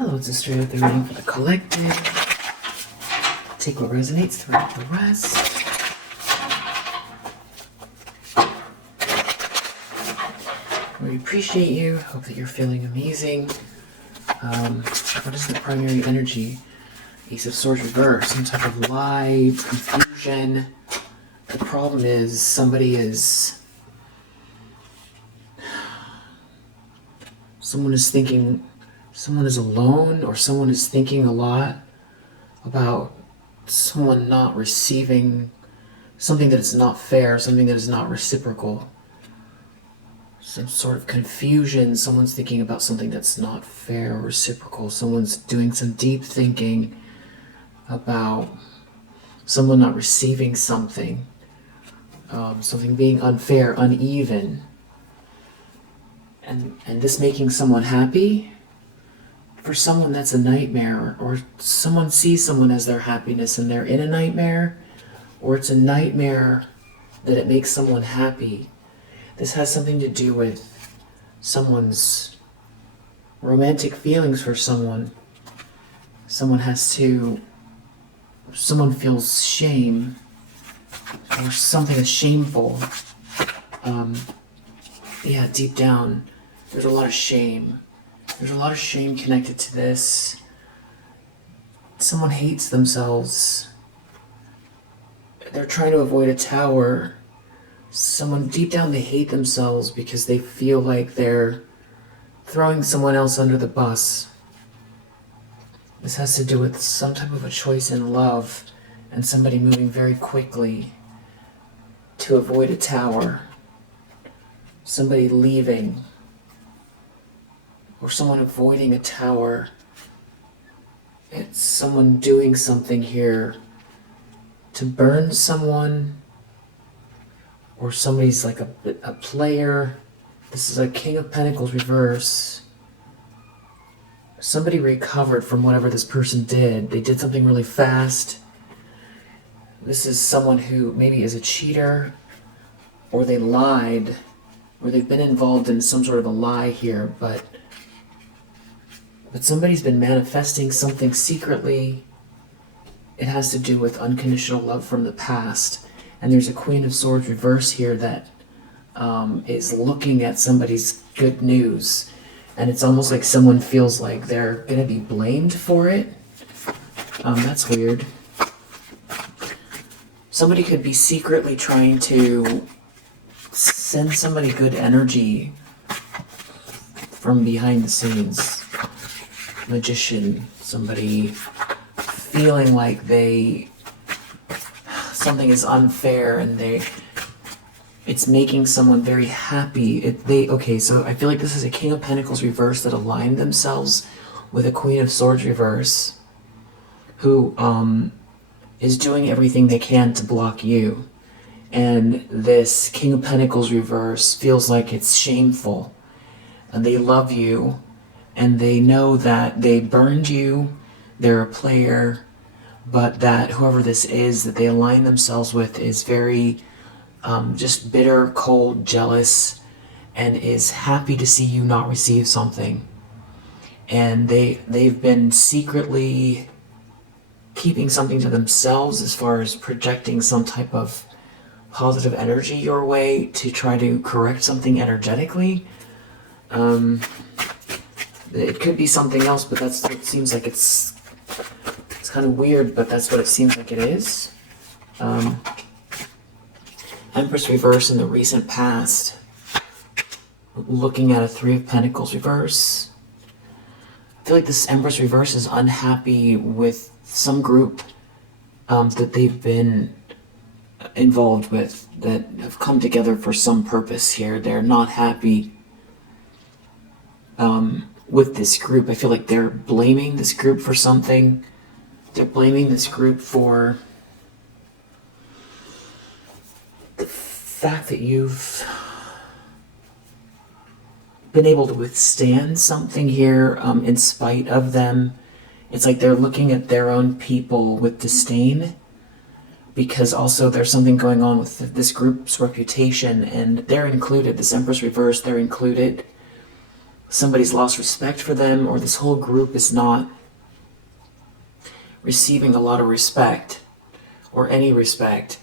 Hello, it's a straight up the reading for the collective. Take what resonates, throw out the rest. We appreciate you. Hope that you're feeling amazing. What is the primary energy? Ace of Swords reverse. Some type of lie, confusion. The problem is someone is alone, or someone is thinking a lot about someone not receiving something that is not fair, something that is not reciprocal. Some sort of confusion, someone's thinking about something that's not fair or reciprocal. Someone's doing some deep thinking about someone not receiving something, something being unfair, uneven, and this making someone happy. For someone, that's a nightmare, or someone sees someone as their happiness and they're in a nightmare, or it's a nightmare that it makes someone happy. This has something to do with someone's romantic feelings for someone. Someone feels shame, or something is shameful. Deep down, there's a lot of shame. There's a lot of shame connected to this. Someone hates themselves. They're trying to avoid a tower. Someone deep down, they hate themselves because they feel like they're throwing someone else under the bus. This has to do with some type of a choice in love and somebody moving very quickly to avoid a tower. Somebody leaving. Or someone avoiding a tower. It's someone doing something here to burn someone, or somebody's like a player. This is a King of Pentacles reverse. Somebody recovered from whatever this person did. They did something really fast. This is someone who maybe is a cheater, or they lied, or they've been involved in some sort of a lie here, but somebody's been manifesting something secretly. It has to do with unconditional love from the past. And there's a Queen of Swords reverse here that is looking at somebody's good news. And it's almost like someone feels like they're going to be blamed for it. That's weird. Somebody could be secretly trying to send somebody good energy from behind the scenes. Magician, somebody feeling like something is unfair and it's making someone very happy. So I feel like this is a King of Pentacles reverse that aligned themselves with a Queen of Swords reverse who is doing everything they can to block you. And this King of Pentacles reverse feels like it's shameful, and they love you. And they know that they burned you, they're a player, but that whoever this is that they align themselves with is very just bitter, cold, jealous, and is happy to see you not receive something. And they've been secretly keeping something to themselves as far as projecting some type of positive energy your way to try to correct something energetically. It could be something else, but that's what it seems like. It's kind of weird, but that's what it seems like it is. Empress reverse in the recent past. Looking at a Three of Pentacles reverse. I feel like this Empress reverse is unhappy with some group that they've been involved with, that have come together for some purpose here. They're not happy with this group. I feel like they're blaming this group for something. They're blaming this group for the fact that you've been able to withstand something here in spite of them. It's like they're looking at their own people with disdain, because also there's something going on with this group's reputation, and they're included. This Empress reverse, they're included. somebody's lost respect for them, or this whole group is not receiving a lot of respect or any respect.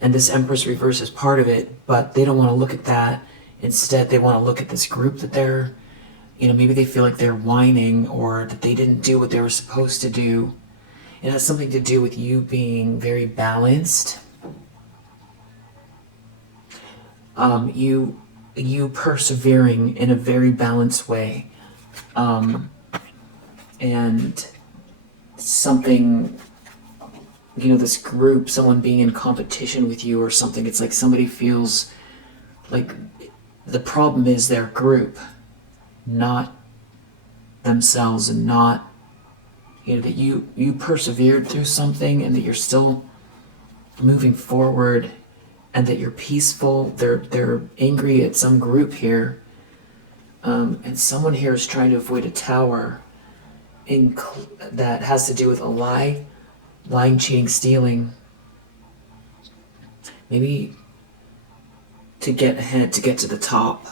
And this Empress reverse is part of it, but they don't want to look at that. Instead, they want to look at this group that they're, maybe they feel like they're whining or that they didn't do what they were supposed to do. It has something to do with you being very balanced. You persevering in a very balanced way. And something, this group, someone being in competition with you or something, it's like somebody feels like the problem is their group, not themselves, and not, that you persevered through something and that you're still moving forward and that you're peaceful. They're angry at some group here. And someone here is trying to avoid a tower that has to do with a lie, lying, cheating, stealing. Maybe to get ahead, to get to the top.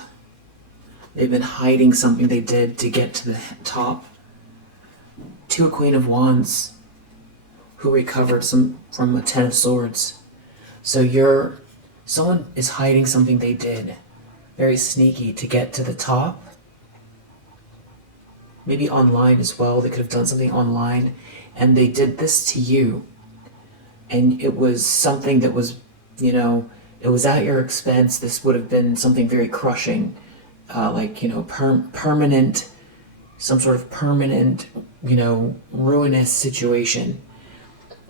They've been hiding something they did to get to the top. To a Queen of Wands who recovered some from a Ten of Swords. So someone is hiding something they did, very sneaky, to get to the top. Maybe online as well. They could have done something online, and they did this to you. And it was something that was, it was at your expense. This would have been something very crushing, permanent, some sort of permanent, ruinous situation.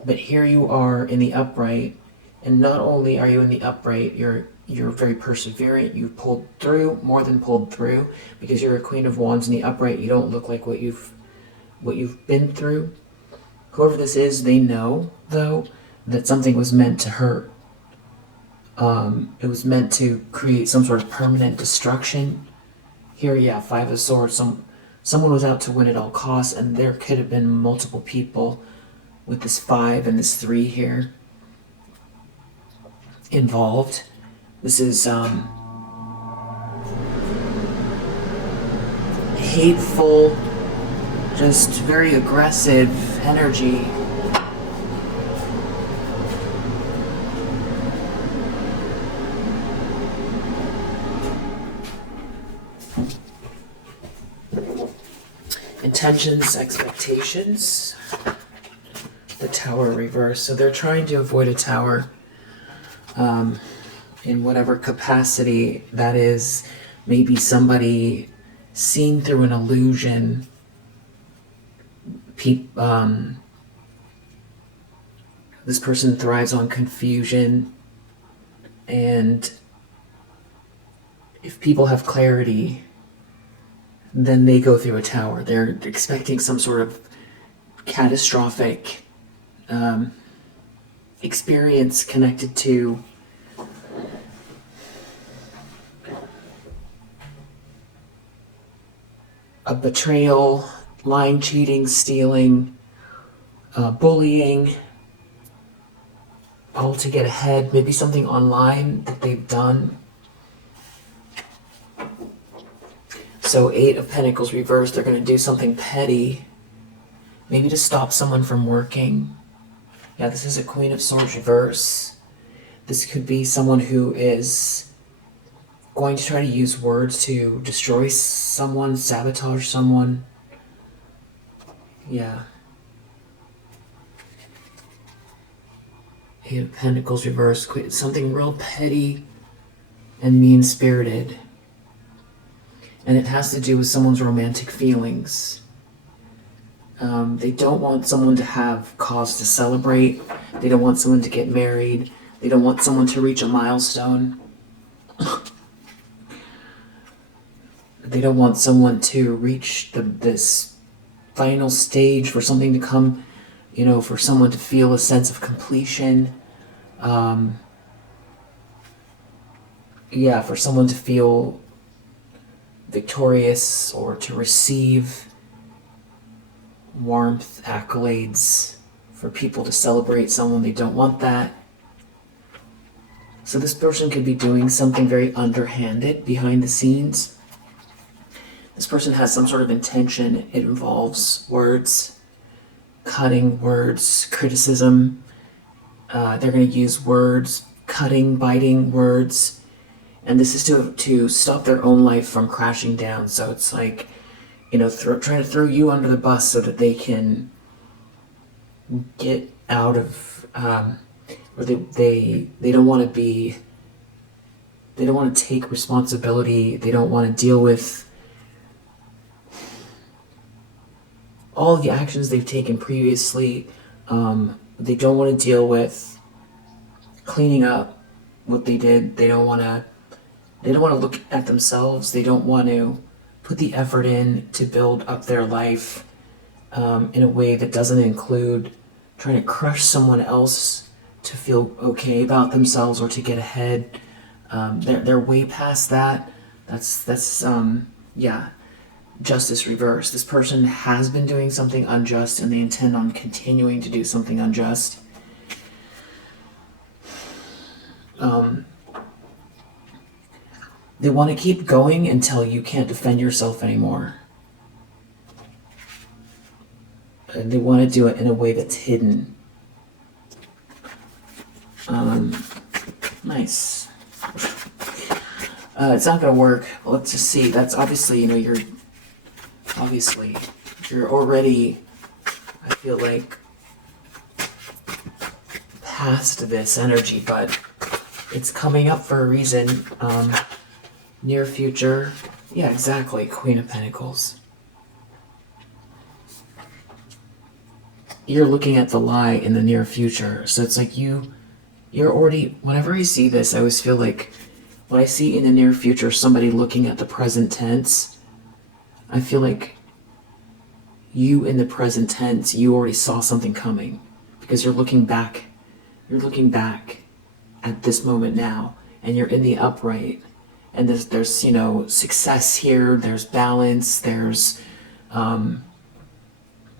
But here you are in the upright, and not only are you in the upright, you're very perseverant. You've pulled through, more than pulled through, because you're a Queen of Wands in the upright. You don't look like what you've been through. Whoever this is, they know, though, that something was meant to hurt. It was meant to create some sort of permanent destruction. Here, Five of Swords. Someone was out to win at all costs, and there could have been multiple people with this 5 and this 3 here involved. This is hateful, just very aggressive energy. Intentions, expectations. The Tower reverse. So they're trying to avoid a tower in whatever capacity that is. Maybe somebody seeing through an illusion. This person thrives on confusion, and if people have clarity, then they go through a tower. They're expecting some sort of catastrophic experience connected to a betrayal, lying, cheating, stealing, bullying, all to get ahead. Maybe something online that they've done. So 8 of Pentacles reversed, they're going to do something petty, maybe to stop someone from working. Yeah, this is a Queen of Swords reverse. This could be someone who is going to try to use words to destroy someone, sabotage someone. Yeah. 8 of Pentacles reverse, something real petty and mean-spirited. And it has to do with someone's romantic feelings. They don't want someone to have cause to celebrate. They don't want someone to get married. They don't want someone to reach a milestone. They don't want someone to reach this final stage, for something to come, for someone to feel a sense of completion. For someone to feel victorious or to receive warmth, accolades, for people to celebrate someone. They don't want that. So this person could be doing something very underhanded behind the scenes. This person has some sort of intention. It involves words, cutting words, criticism. They're going to use words, cutting, biting words. And this is to stop their own life from crashing down. So it's like, trying to throw you under the bus so that they can get out of, or they don't want to be, they don't want to take responsibility. They don't want to deal with all of the actions they've taken previously. They don't want to deal with cleaning up what they did. They don't want to look at themselves. They don't want to put the effort in to build up their life in a way that doesn't include trying to crush someone else to feel okay about themselves or to get ahead. They're way past that. That's justice reversed. This person has been doing something unjust and they intend on continuing to do something unjust. They want to keep going until you can't defend yourself anymore. And they want to do it in a way that's hidden. Nice. It's not going to work. Let's just see. That's obviously, you're already, I feel like, past this energy, but it's coming up for a reason. Near future. Yeah, exactly. Queen of Pentacles. You're looking at the lie in the near future. So it's like you're already, whenever I see this, I always feel like when I see in the near future somebody looking at the present tense, I feel like you in the present tense, you already saw something coming because you're looking back at this moment now, and you're in the upright, and there's success here, there's balance, there's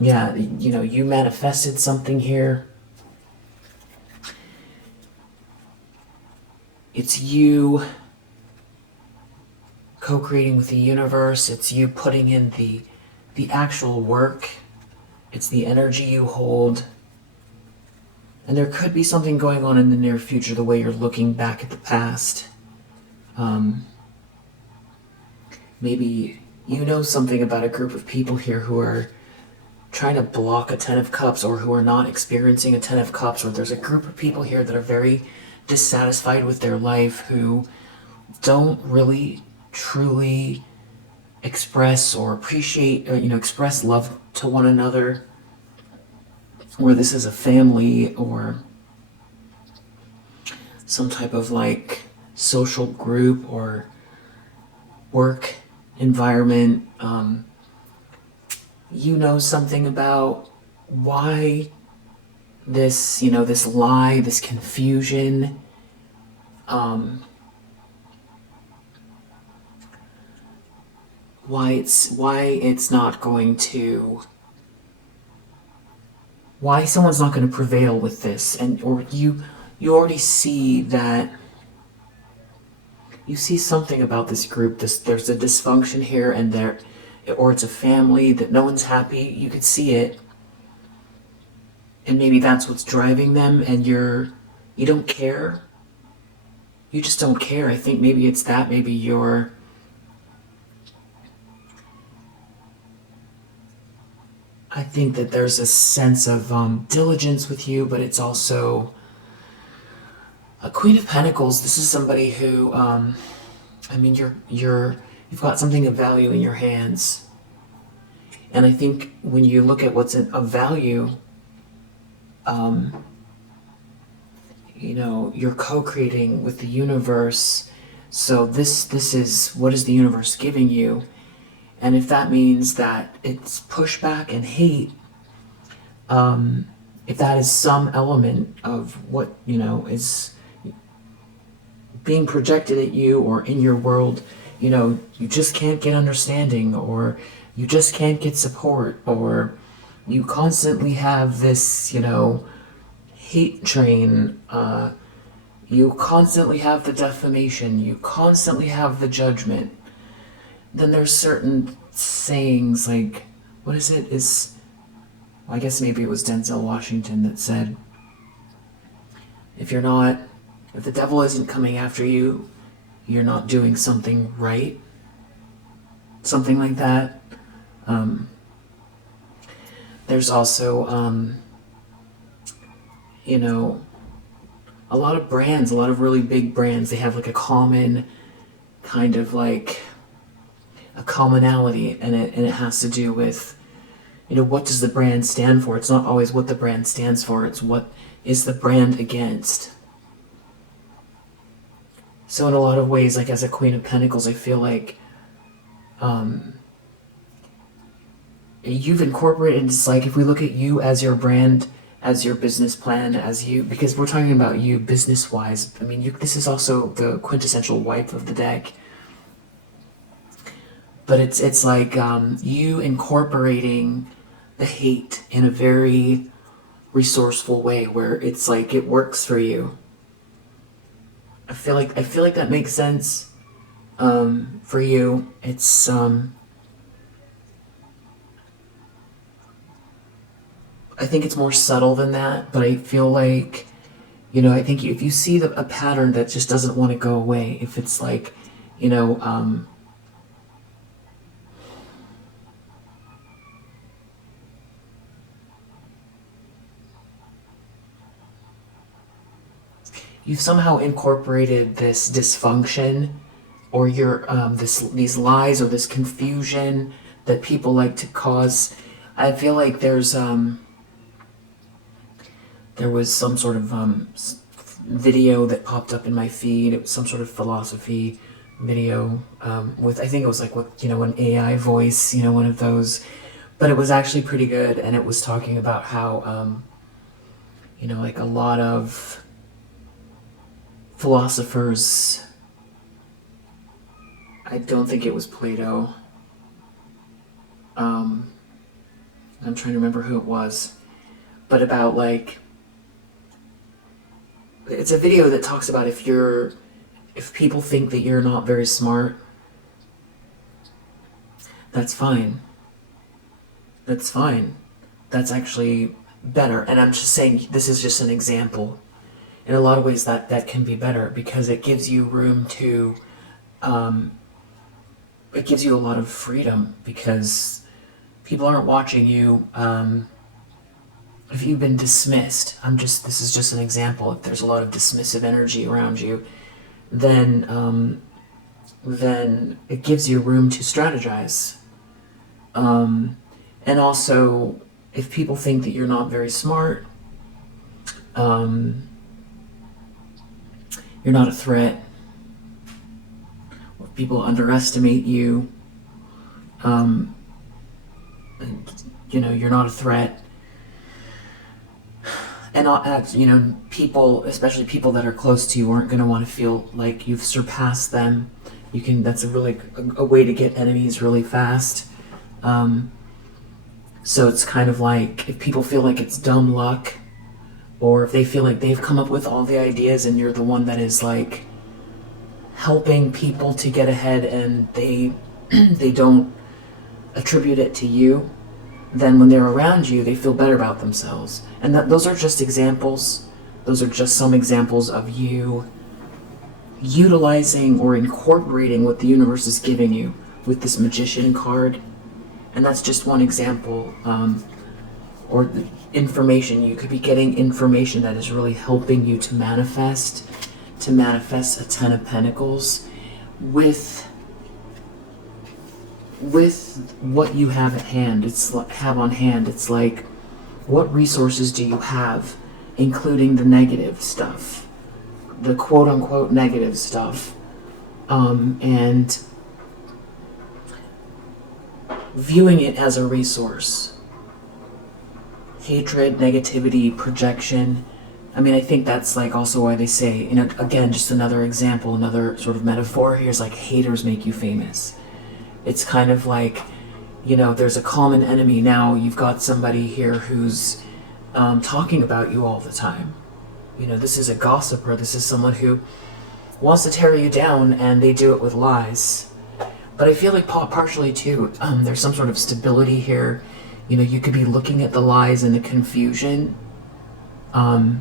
you manifested something here. It's you co-creating with the universe. It's you putting in the actual work. It's the energy you hold. And there could be something going on in the near future, the way you're looking back at the past. Maybe you know something about a group of people here who are trying to block a Ten of Cups, or who are not experiencing a Ten of Cups, or there's a group of people here that are very dissatisfied with their life, who don't really truly express or appreciate, express love to one another, or this is a family or some type of social group or work environment. Something about why this, this lie, this confusion, why it's not going to, why someone's not going to prevail with this, or you already see that. You see something about this group. There's a dysfunction here, or it's a family that no one's happy. You could see it, and maybe that's what's driving them. And you don't care. You just don't care. I think maybe it's that. Maybe I think that there's a sense of diligence with you, but it's also a Queen of Pentacles. This is somebody who, you've got something of value in your hands. And I think when you look at what's of value, you're co-creating with the universe. So this is, what is the universe giving you? And if that means that it's pushback and hate, if that is some element of what, is being projected at you or in your world, you just can't get understanding, or you just can't get support, or you constantly have this, hate train, you constantly have the defamation, you constantly have the judgment, then there's certain sayings like, what is it? I guess maybe it was Denzel Washington that said, if the devil isn't coming after you, you're not doing something right. Something like that. There's also, a lot of brands, a lot of really big brands, they have like a common kind of like a commonality, and it has to do with, what does the brand stand for? It's not always what the brand stands for, it's what is the brand against. So in a lot of ways, like as a Queen of Pentacles, I feel like you've incorporated, it's like if we look at you as your brand, as your business plan, as you, because we're talking about you business-wise. I mean, this is also the quintessential wife of the deck. But it's like you incorporating the hate in a very resourceful way where it's like it works for you. I feel like that makes sense for you. It's I think it's more subtle than that, but I feel like, I think if you see a pattern that just doesn't want to go away, if it's like, you've somehow incorporated this dysfunction or these lies or this confusion that people like to cause. I feel like there was some sort of video that popped up in my feed. It was some sort of philosophy video with, I think it was like an AI voice, one of those. But it was actually pretty good, and it was talking about how, like a lot of philosophers, I don't think it was Plato. I'm trying to remember who it was, but about like, it's a video that talks about if people think that you're not very smart, that's fine. That's fine. That's actually better. And I'm just saying, this is just an example. In a lot of ways that can be better because it gives you room to, it gives you a lot of freedom because people aren't watching you. If you've been dismissed, this is just an example. If there's a lot of dismissive energy around you, then it gives you room to strategize. And also, if people think that you're not very smart, you're not a threat, or if people underestimate you, you're not a threat. And people, especially people that are close to you, aren't going to want to feel like you've surpassed them. That's a way to get enemies really fast. So it's kind of like if people feel like it's dumb luck, or if they feel like they've come up with all the ideas and you're the one that is like helping people to get ahead and they don't attribute it to you, then when they're around you, they feel better about themselves. And those are just examples. Those are just some examples of you utilizing or incorporating what the universe is giving you with this Magician card. And that's just one example. Or the information. You could be getting information that is really helping you to manifest a Ten of Pentacles with what you have at hand. Have on hand. It's like, what resources do you have, including the negative stuff, the quote-unquote negative stuff, and viewing it as a resource. Hatred, negativity, projection. I mean, I think that's like also why they say, again, just another example, another sort of metaphor here is like haters make you famous. It's kind of like, there's a common enemy. Now you've got somebody here who's talking about you all the time. This is a gossiper. This is someone who wants to tear you down, and they do it with lies. But I feel like partially too, there's some sort of stability here. You know, you could be looking at the lies and the confusion. I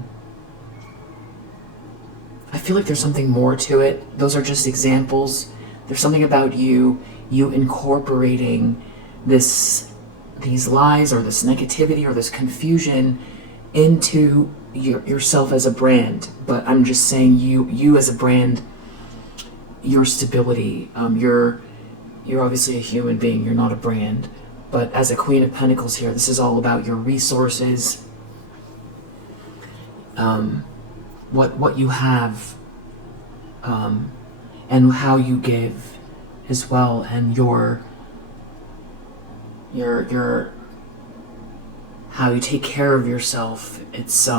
feel like there's something more to it. Those are just examples. There's something about you incorporating these lies or this negativity or this confusion into yourself as a brand. But I'm just saying you as a brand, your stability, you're obviously a human being, you're not a brand. But as a Queen of Pentacles here, this is all about your resources, what you have, and how you give as well, and your how you take care of yourself. It's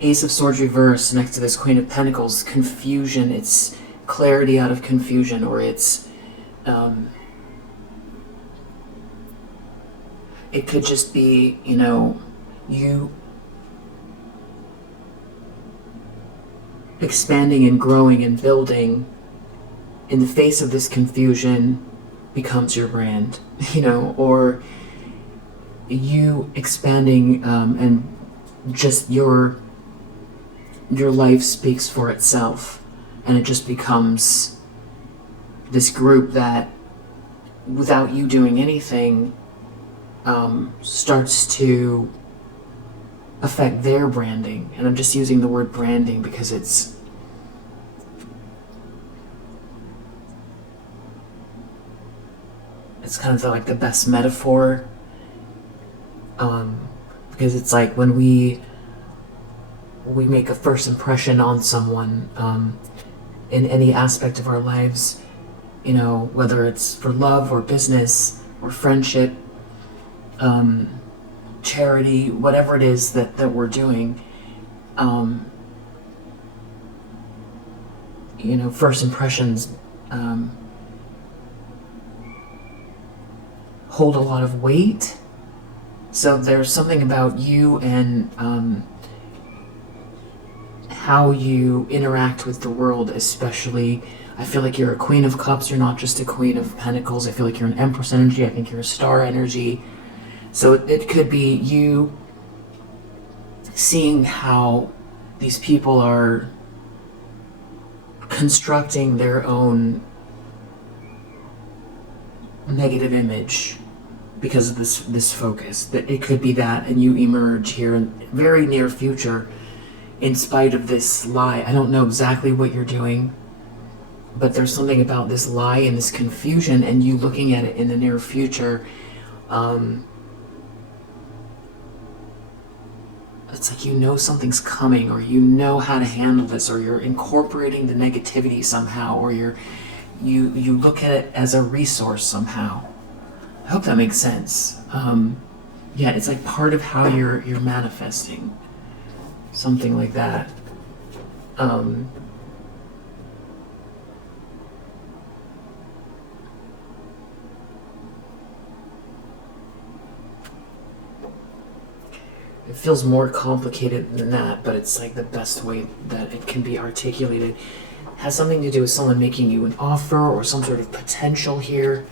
Ace of Swords reverse next to this Queen of Pentacles. Confusion. It's clarity out of confusion, or it's it could just be, you know, you expanding and growing and building in the face of this confusion becomes your brand, you know, or you expanding and just your life speaks for itself, and it just becomes this group that, without you doing anything, starts to affect their branding. And I'm just using the word branding because it's kind of like the best metaphor, because it's like when we make a first impression on someone, in any aspect of our lives, you know, whether it's for love or business or friendship, charity, whatever it is that we're doing, you know, first impressions hold a lot of weight. So there's something about you and how you interact with the world, especially. I feel like you're a Queen of Cups. You're not just a Queen of Pentacles. I feel like you're an Empress energy. I think you're a star energy. So it could be you seeing how these people are constructing their own negative image because of this focus. That it could be that, and you emerge here in very near future in spite of this lie. I don't know exactly what you're doing, but there's something about this lie and this confusion and you looking at it in the near future. It's like you know something's coming, or you know how to handle this, or you're incorporating the negativity somehow, or you look at it as a resource somehow. I hope that makes sense. Yeah, it's like part of how you're manifesting. Something like that. It feels more complicated than that, but it's like the best way that it can be articulated. It has something to do with someone making you an offer or some sort of potential here.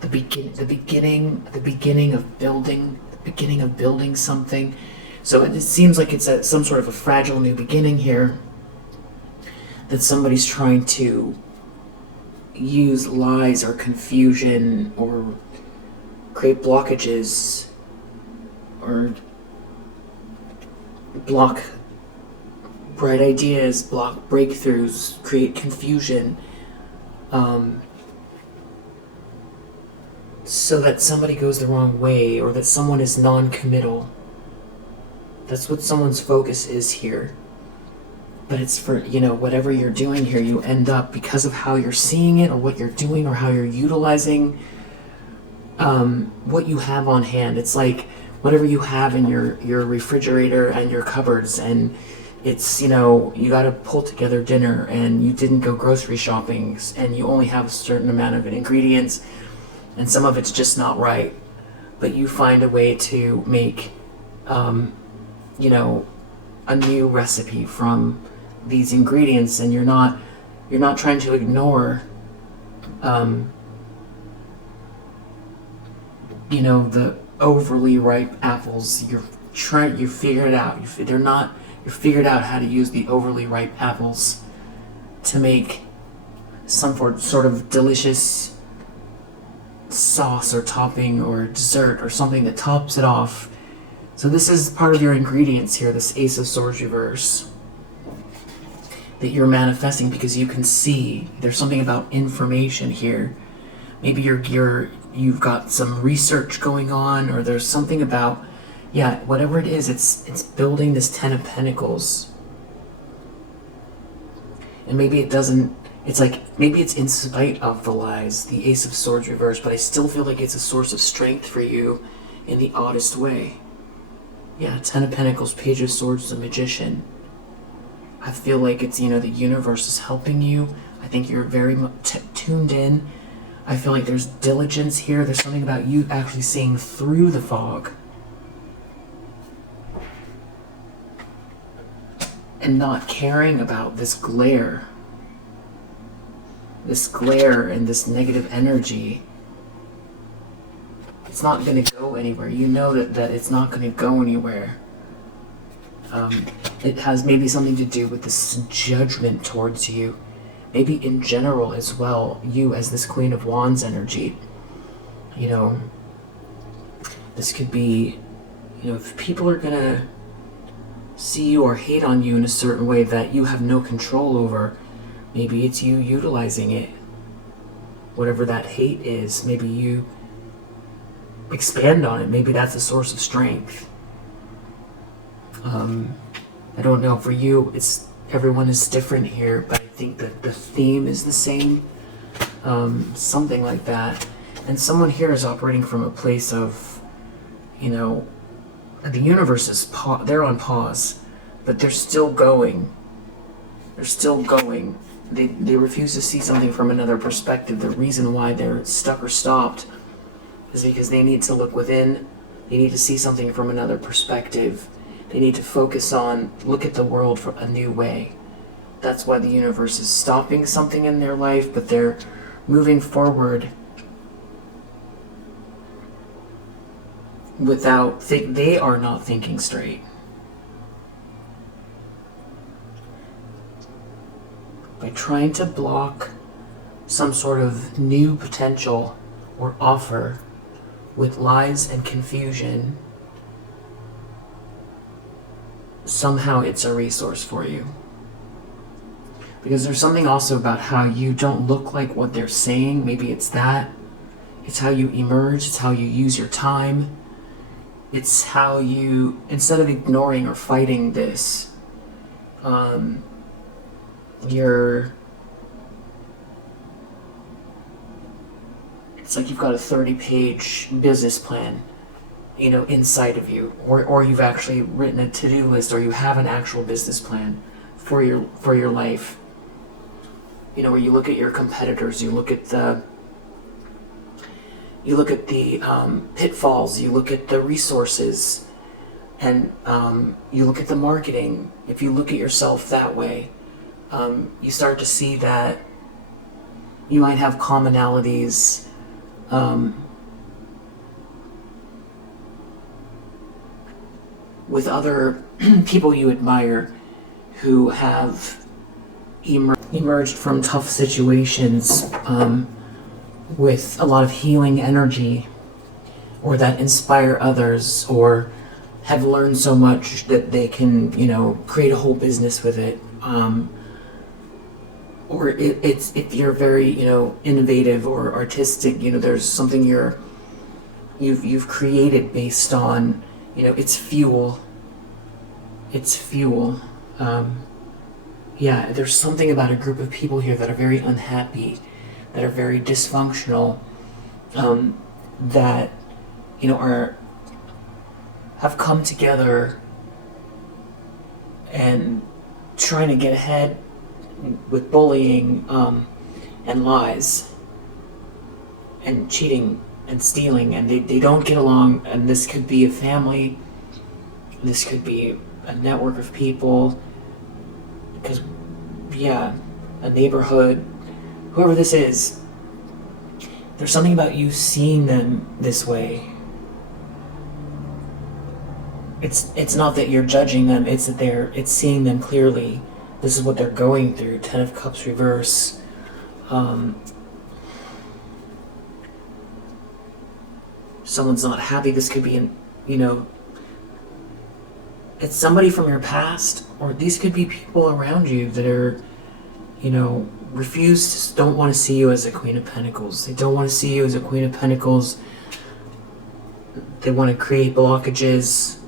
The beginning of building something. So it seems like it's some sort of a fragile new beginning here, that somebody's trying to use lies or confusion or create blockages or block bright ideas, block breakthroughs, create confusion, so that somebody goes the wrong way, or that someone is non-committal. That's what someone's focus is here. But it's for, you know, whatever you're doing here, you end up, because of how you're seeing it or what you're doing or how you're utilizing what you have on hand. It's like whatever you have in your refrigerator and your cupboards, and it's, you know, you got to pull together dinner and you didn't go grocery shopping and you only have a certain amount of ingredients and some of it's just not right, but you find a way to make, you know, a new recipe from these ingredients, and you're not trying to ignore the overly ripe apples. You figured it out. You figured out how to use the overly ripe apples to make some sort of delicious sauce or topping or dessert or something that tops it off. So this is part of your ingredients here, this Ace of Swords reverse, that you're manifesting because you can see there's something about information here. Maybe you've got some research going on, or there's something about, whatever it is, it's building this Ten of Pentacles. And maybe it doesn't, maybe it's in spite of the lies, the Ace of Swords reverse, but I still feel like it's a source of strength for you in the oddest way. Yeah, Ten of Pentacles, Page of Swords, the Magician. I feel like it's, the universe is helping you. I think you're very tuned in. I feel like there's diligence here. There's something about you actually seeing through the fog. And not caring about this glare. This glare and this negative energy. It's not going to go anywhere. You know that it's not going to go anywhere. It has maybe something to do with this judgment towards you. Maybe in general as well, you as this Queen of Wands energy. This could be, if people are going to see you or hate on you in a certain way that you have no control over, maybe it's you utilizing it. Whatever that hate is, maybe you expand on it. Maybe that's a source of strength. I don't know, for you, everyone is different here, but I think that the theme is the same. Something like that. And someone here is operating from a place of, the universe is they're on pause, but they're still going. They're still going. They refuse to see something from another perspective. The reason why they're stuck or stopped is because they need to look within. They need to see something from another perspective. They need to focus on, look at the world from a new way. That's why the universe is stopping something in their life, but they're moving forward they are not thinking straight. By trying to block some sort of new potential or offer with lies and confusion, somehow it's a resource for you. Because there's something also about how you don't look like what they're saying. Maybe it's that. It's how you emerge. It's how you use your time. It's how you, instead of ignoring or fighting this, it's like you've got a 30-page business plan, inside of you, or you've actually written a to-do list, or you have an actual business plan for your life. Where you look at your competitors, you look at the pitfalls, you look at the resources, and you look at the marketing. If you look at yourself that way, you start to see that you might have commonalities with other people you admire who have emerged from tough situations with a lot of healing energy, or that inspire others, or have learned so much that they can, create a whole business with it. Or it's if you're very, innovative or artistic, there's something you've created based on, it's fuel. It's fuel. There's something about a group of people here that are very unhappy, that are very dysfunctional, that have come together and trying to get ahead with bullying and lies and cheating and stealing, and they don't get along. And this could be a family, this could be a network of people, because, yeah, a neighborhood, whoever this is, there's something about you seeing them this way. It's not that you're judging them, it's that it's seeing them clearly. This is what they're going through. 10 of Cups reverse. Someone's not happy. This could be, it's somebody from your past, or these could be people around you that are, don't want to see you as a Queen of Pentacles. They don't want to see you as a Queen of Pentacles. They want to create blockages.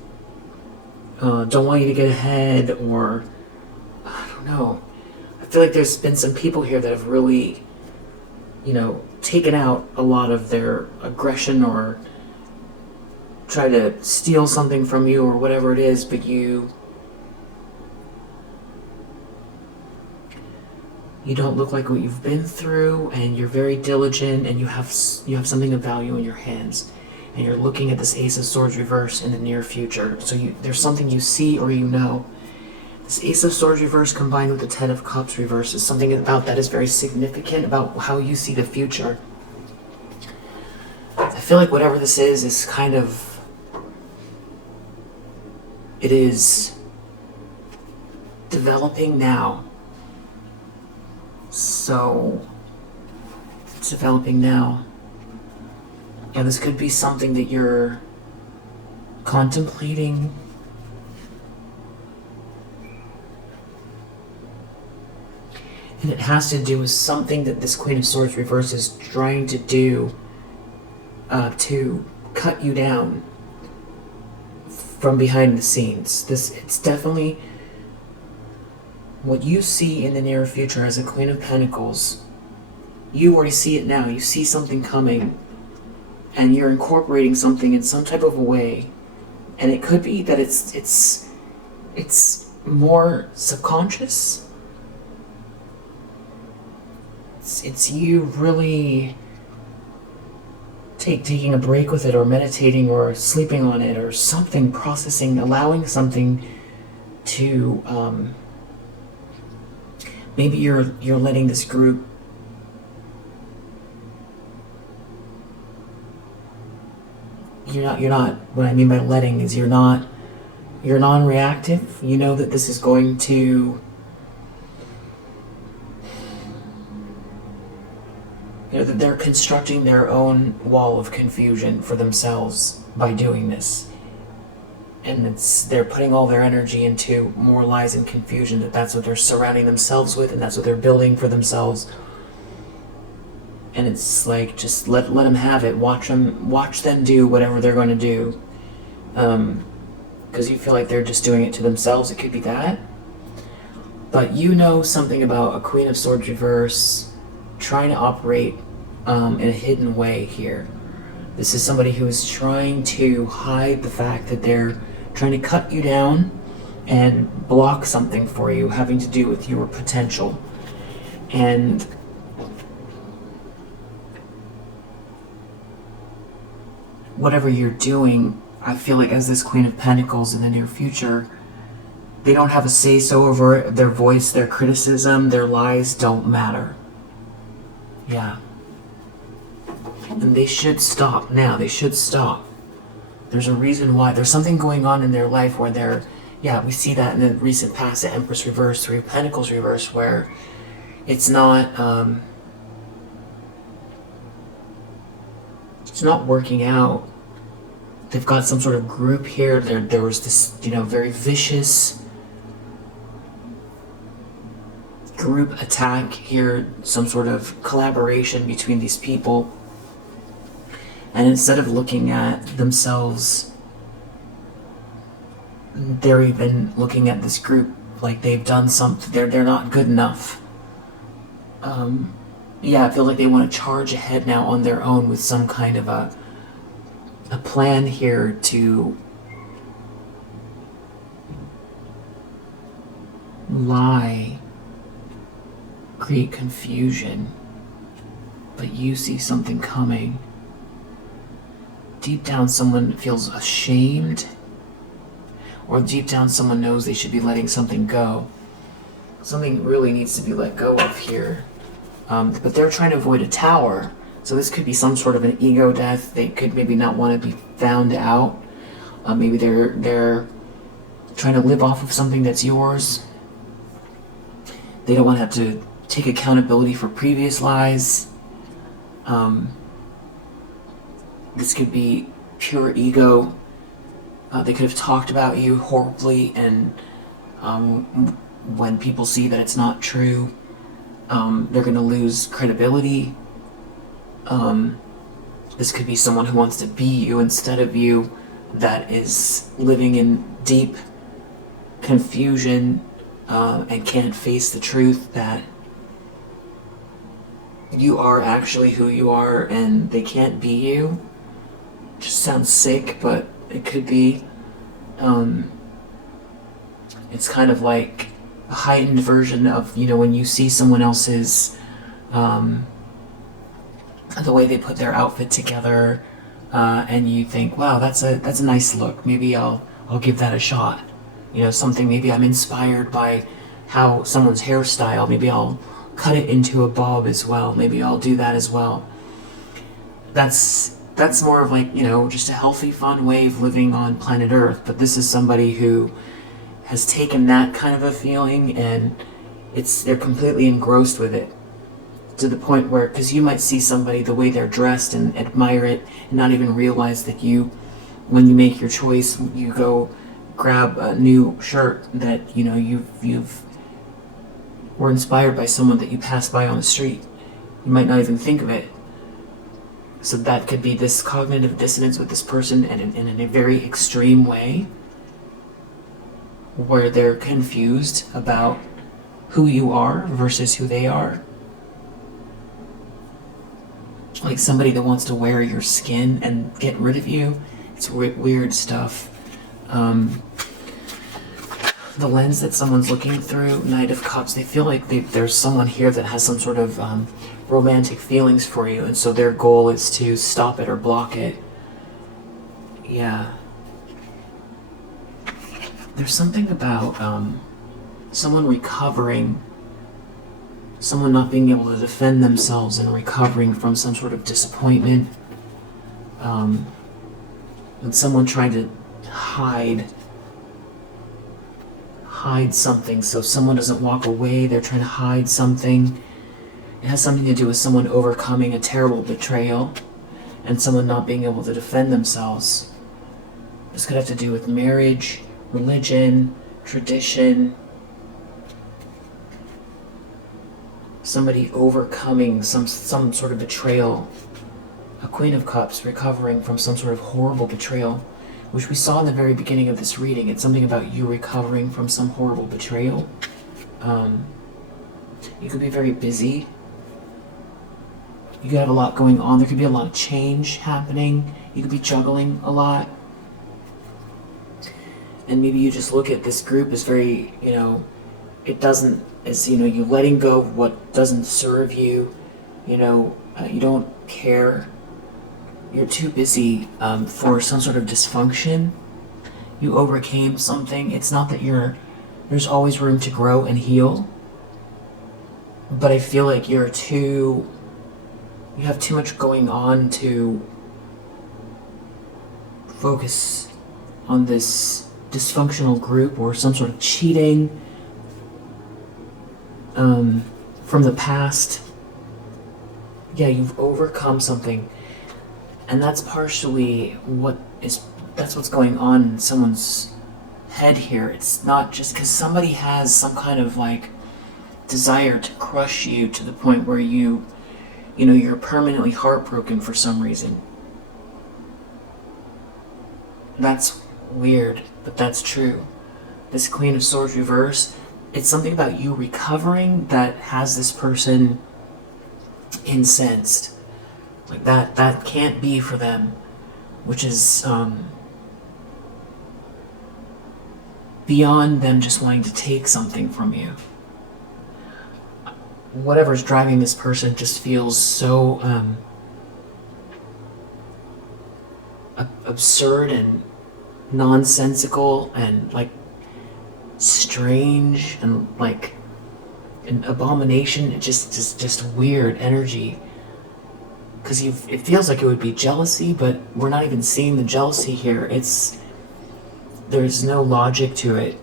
Don't want you to get ahead, or I don't know. I feel like there's been some people here that have really, taken out a lot of their aggression, or try to steal something from you, or whatever it is, but you don't look like what you've been through, and you're very diligent, and you have something of value in your hands, and you're looking at this Ace of Swords reverse in the near future. So there's something you see, or This Ace of Swords reverse combined with the 10 of Cups reverse is something about that is very significant about how you see the future. I feel like whatever this is kind of, it is developing now. So, it's developing now. Yeah, this could be something that you're contemplating. And it has to do with something that this Queen of Swords reverse is trying to do to cut you down from behind the scenes. It's definitely what you see in the near future as a Queen of Pentacles. You already see it now. You see something coming, and you're incorporating something in some type of a way. And it could be that it's more subconscious. It's you really taking a break with it, or meditating, or sleeping on it, or something, processing, allowing something to maybe you're letting this group you're not what I mean by letting is you're non-reactive. You know that this is going to, that they're constructing their own wall of confusion for themselves by doing this. And they're putting all their energy into more lies and confusion, that's what they're surrounding themselves with, and that's what they're building for themselves. And it's like, just let them have it. Watch them do whatever they're going to do. Because you feel like they're just doing it to themselves. It could be that. But you know something about a Queen of Swords reverse trying to operate in a hidden way here. This is somebody who is trying to hide the fact that they're trying to cut you down and block something for you having to do with your potential. And whatever you're doing, I feel like as this Queen of Pentacles in the near future, they don't have a say-so over it. Their voice, their criticism, their lies don't matter. Yeah. And they should stop now. They should stop. There's a reason why. There's something going on in their life where they're, we see that in the recent past, the Empress reverse, 3 of Pentacles reverse, where it's not working out. They've got some sort of group here. There was this, very vicious group attack here, some sort of collaboration between these people. And instead of looking at themselves, they're even looking at this group like they've done something. They're not good enough. I feel like they want to charge ahead now on their own with some kind of a plan here to lie, create confusion, but you see something coming. Deep down, someone feels ashamed, or deep down someone knows they should be letting something go. Something really needs to be let go of here. But they're trying to avoid a tower. So this could be some sort of an ego death. They could maybe not want to be found out. Maybe they're trying to live off of something that's yours. They don't want to have to take accountability for previous lies. This could be pure ego. They could have talked about you horribly, and when people see that it's not true, they're going to lose credibility. This could be someone who wants to be you instead of you, that is living in deep confusion and can't face the truth that you are actually who you are and they can't be you. Just sounds sick, but it could be. It's kind of like a heightened version of, when you see someone else's, the way they put their outfit together, and you think, wow, that's a nice look. Maybe I'll give that a shot. Something, maybe I'm inspired by how someone's hairstyle. Maybe I'll cut it into a bob as well. Maybe I'll do that as well. That's more of like, just a healthy, fun way of living on planet Earth. But this is somebody who has taken that kind of a feeling and they're completely engrossed with it, to the point where, because you might see somebody the way they're dressed and admire it and not even realize that when you make your choice, you go grab a new shirt that you've were inspired by someone that you passed by on the street. You might not even think of it. So that could be this cognitive dissonance with this person, and in a very extreme way, where they're confused about who you are versus who they are. Like somebody that wants to wear your skin and get rid of you. It's weird stuff. The lens that someone's looking through, Knight of Cups, they feel like there's someone here that has some sort of romantic feelings for you, and so their goal is to stop it or block it. Yeah. There's something about someone recovering, someone not being able to defend themselves and recovering from some sort of disappointment, and someone trying to hide something so someone doesn't walk away. They're trying to hide something. It has something to do with someone overcoming a terrible betrayal and someone not being able to defend themselves. This could have to do with marriage, religion, tradition. Somebody overcoming some sort of betrayal. A Queen of Cups recovering from some sort of horrible betrayal, which we saw in the very beginning of this reading. It's something about you recovering from some horrible betrayal. You could be very busy. You could have a lot going on. There could be a lot of change happening. You could be juggling a lot. And maybe you just look at this group as very, it doesn't, as, you letting go of what doesn't serve you. You don't care. You're too busy for some sort of dysfunction. You overcame something. It's not that there's always room to grow and heal. But I feel like you have too much going on to focus on this dysfunctional group or some sort of cheating from the past. Yeah, you've overcome something. And that's partially that's what's going on in someone's head here. It's not just because somebody has some kind of desire to crush you to the point where you're permanently heartbroken for some reason. That's weird, but that's true. This Queen of Swords reverse, it's something about you recovering that has this person incensed. That can't be for them, which is beyond them just wanting to take something from you. Whatever's driving this person just feels so absurd and nonsensical and like strange and like an abomination. It just weird energy. Because it feels like it would be jealousy, but we're not even seeing the jealousy here. There's no logic to it.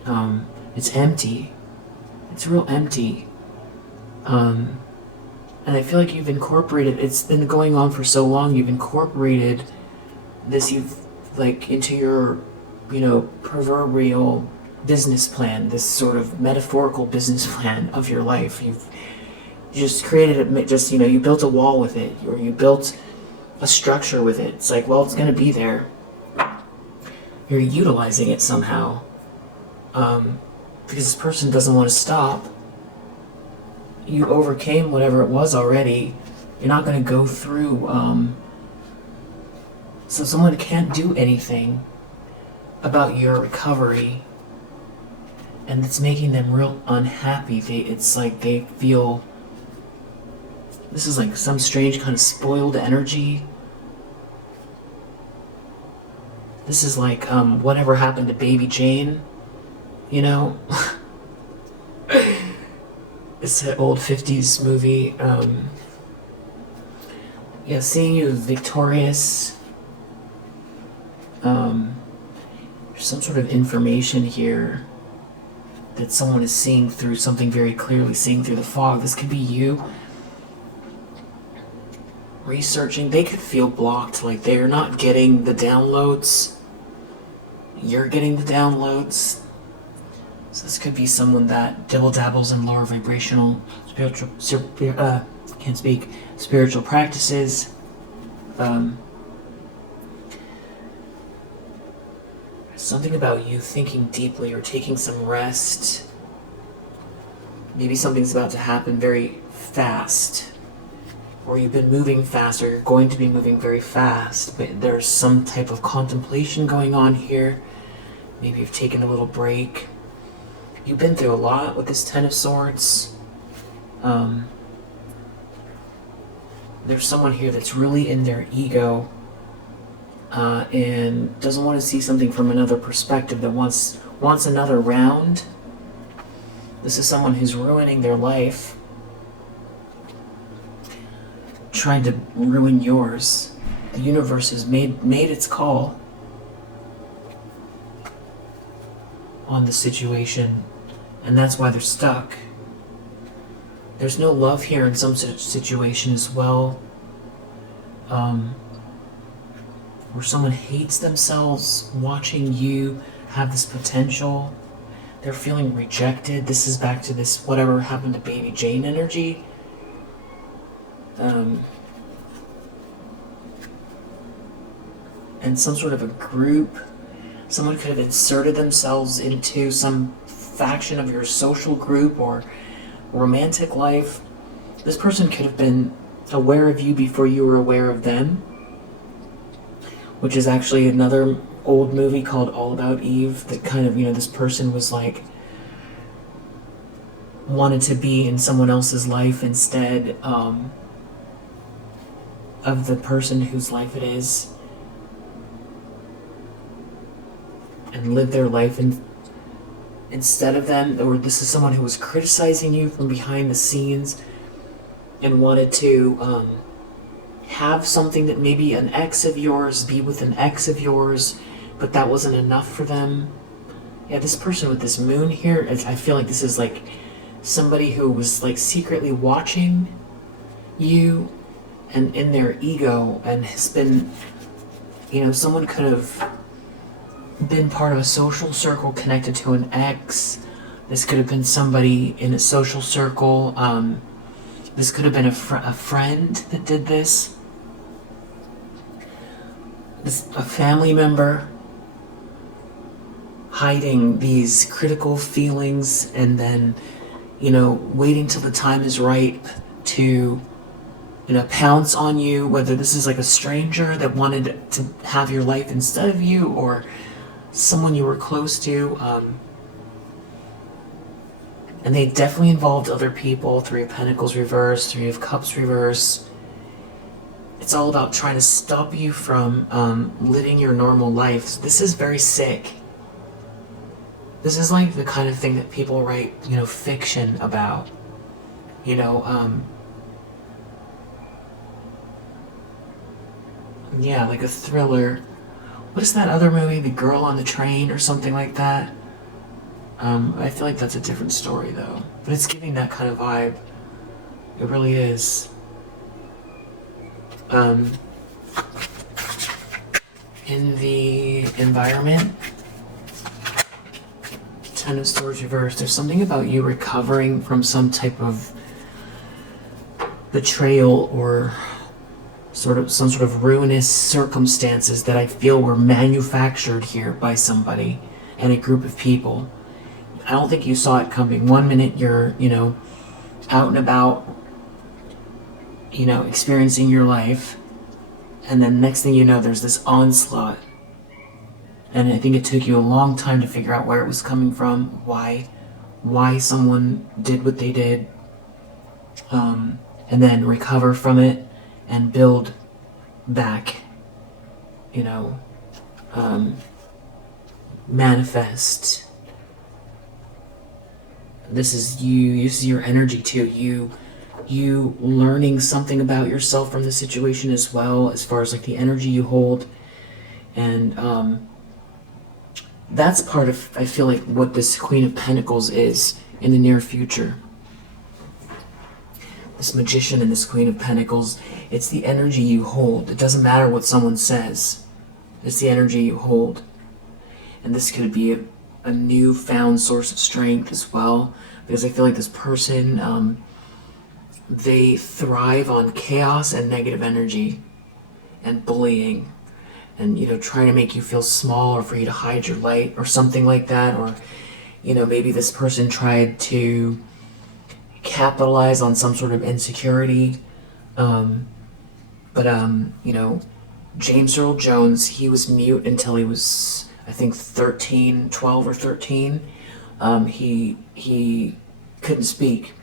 It's empty. It's real empty. And I feel like you've incorporated, it's been going on for so long, you've incorporated this, into your, proverbial business plan, this sort of metaphorical business plan of your life. You just created it, you built a wall with it, or you built a structure with it. It's like, well, it's going to be there. You're utilizing it somehow. Because this person doesn't want to stop. You overcame whatever it was already. You're not going to go through. So someone can't do anything about your recovery. And it's making them real unhappy. It's like they feel... This is like some strange kind of spoiled energy. This is like whatever happened to Baby Jane, It's an old 50s movie. Seeing you victorious. There's some sort of information here that someone is seeing through something very clearly, seeing through the fog. This could be you. Researching, they could feel blocked, like they're not getting the downloads. You're getting the downloads. So this could be someone that dabbles in lower vibrational spiritual practices. Something about you thinking deeply or taking some rest. Maybe something's about to happen very fast. Or you've been moving fast, or you're going to be moving very fast, but there's some type of contemplation going on here. Maybe you've taken a little break. You've been through a lot with this Ten of Swords. There's someone here that's really in their ego and doesn't want to see something from another perspective, that wants another round. This is someone who's ruining their life, trying to ruin yours. The universe has made its call on the situation, and that's why they're stuck. There's no love here in some situation as well, where someone hates themselves watching you have this potential. They're feeling rejected. This is back to this whatever happened to Baby Jane energy. And some sort of a group. Someone could have inserted themselves into some faction of your social group or romantic life. This person could have been aware of you before you were aware of them, which is actually another old movie called All About Eve, that kind of, this person was like, wanted to be in someone else's life instead of the person whose life it is, and live their life instead of them. Or this is someone who was criticizing you from behind the scenes and wanted to have something that maybe an ex of yours, be with an ex of yours, but that wasn't enough for them. Yeah, this person with this moon here, I feel like this is like somebody who was like secretly watching you and in their ego, and has been, someone could have been part of a social circle connected to an ex. This could have been somebody in a social circle. This could have been a friend that did this. A family member hiding these critical feelings and then, waiting till the time is right to, pounce on you, whether this is like a stranger that wanted to have your life instead of you, or someone you were close to. And they definitely involved other people. Three of Pentacles reverse, Three of Cups reverse. it's all about trying to stop you from living your normal life. This is very sick. This is like the kind of thing that people write, fiction about. Yeah, like a thriller. What is that other movie, The Girl on the Train or something like that? I feel like that's a different story though. But it's giving that kind of vibe. It really is. In the environment, Ten of Swords reversed, there's something about you recovering from some type of betrayal or some sort of ruinous circumstances that I feel were manufactured here by somebody and a group of people. I don't think you saw it coming. One minute you're, out and about, experiencing your life, and then next thing you know, there's this onslaught. And I think it took you a long time to figure out where it was coming from, why someone did what they did, and then recover from it and build back, manifest. This is you. This is your energy too. You learning something about yourself from the situation as well, as far as like the energy you hold, and that's part of, I feel like, what this Queen of Pentacles is in the near future. This Magician and this Queen of Pentacles, it's the energy you hold. It doesn't matter what someone says. It's the energy you hold. And this could be a newfound source of strength as well, because I feel like this person, they thrive on chaos and negative energy and bullying and, trying to make you feel small or for you to hide your light or something like that. Or, maybe this person tried to capitalize on some sort of insecurity. James Earl Jones, he was mute until he was, I think, 12 or 13. He couldn't speak.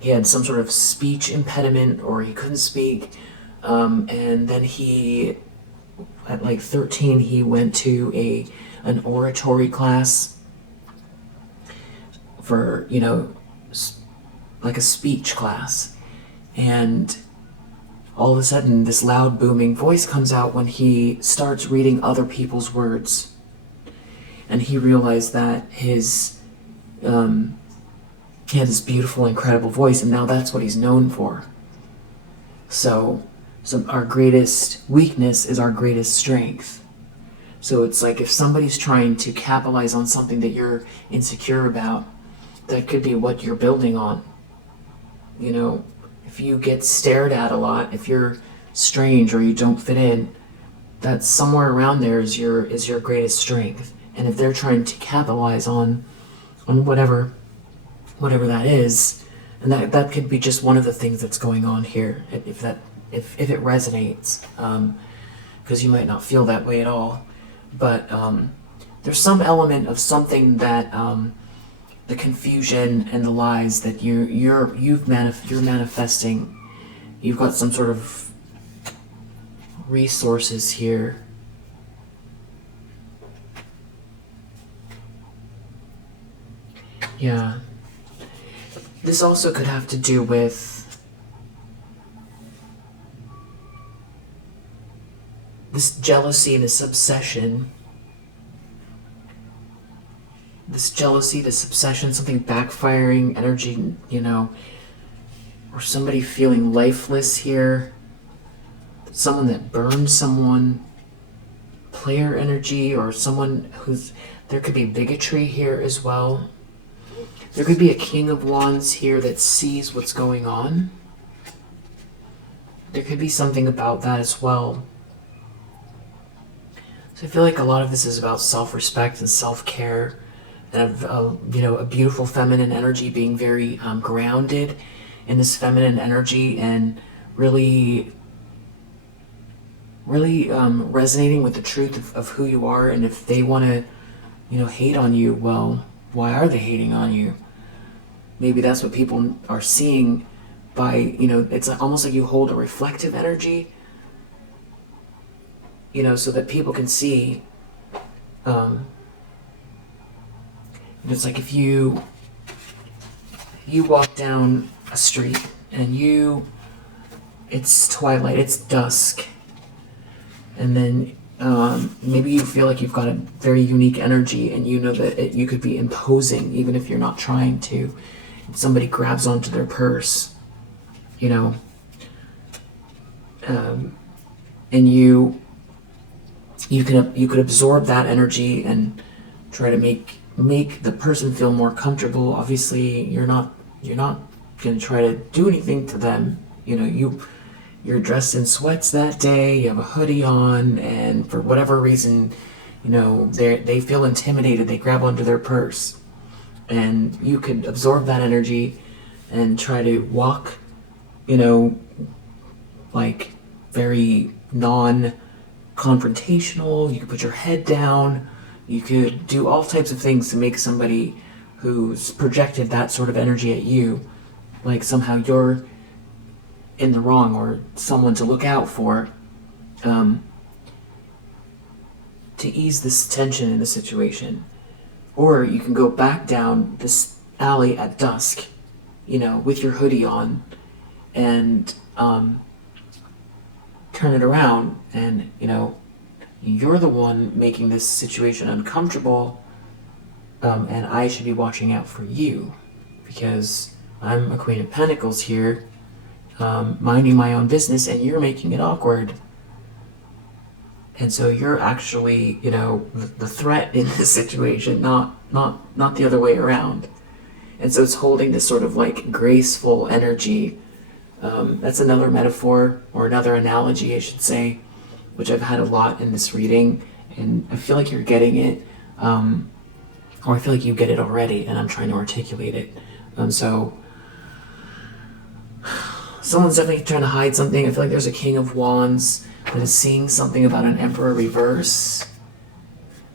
He had some sort of speech impediment, or he couldn't speak. And then at like 13, he went to an oratory class for, like a speech class. And all of a sudden, this loud booming voice comes out when he starts reading other people's words. And he realized that he had this beautiful, incredible voice, and now that's what he's known for. So our greatest weakness is our greatest strength. So it's like if somebody's trying to capitalize on something that you're insecure about, that could be what you're building on. If you get stared at a lot, if you're strange or you don't fit in, that's somewhere around there is your greatest strength. And if they're trying to capitalize on whatever that is, and that could be just one of the things that's going on here, if it resonates, because you might not feel that way at all, but there's some element of something that the confusion and the lies that you're manifesting. You've got some sort of resources here. Yeah. This also could have to do with this jealousy, this obsession. This jealousy, this obsession, something backfiring, energy, or somebody feeling lifeless here. Someone that burned someone. Player energy, or someone there could be bigotry here as well. There could be a King of Wands here that sees what's going on. There could be something about that as well. So I feel like a lot of this is about self-respect and self-care, and a beautiful feminine energy, being very grounded in this feminine energy, and really resonating with the truth of who you are. And if they want to hate on you, well, why are they hating on you? Maybe that's what people are seeing by, it's almost like you hold a reflective energy so that people can see. It's like if you walk down a street and it's twilight, it's dusk, and then maybe you feel like you've got a very unique energy, and you know that you could be imposing even if you're not trying to. If somebody grabs onto their purse, and you could absorb that energy and try to make the person feel more comfortable. Obviously, you're not going to try to do anything to them. You're dressed in sweats that day, you have a hoodie on, and for whatever reason, they feel intimidated, they grab onto their purse. And you could absorb that energy and try to walk, like very non-confrontational. You could put your head down. You could do all types of things to make somebody who's projected that sort of energy at you, like somehow you're in the wrong or someone to look out for, to ease this tension in the situation. Or you can go back down this alley at dusk, with your hoodie on, and turn it around, and you're the one making this situation uncomfortable, and I should be watching out for you because I'm a Queen of Pentacles here, minding my own business, and you're making it awkward. And so you're actually, the threat in this situation, not the other way around. And so it's holding this sort of like graceful energy. That's another metaphor, or another analogy, I should say, which I've had a lot in this reading, and I feel like you're getting it, or I feel like you get it already, and I'm trying to articulate it. So someone's definitely trying to hide something. I feel like there's a King of Wands that is seeing something about an Emperor reverse.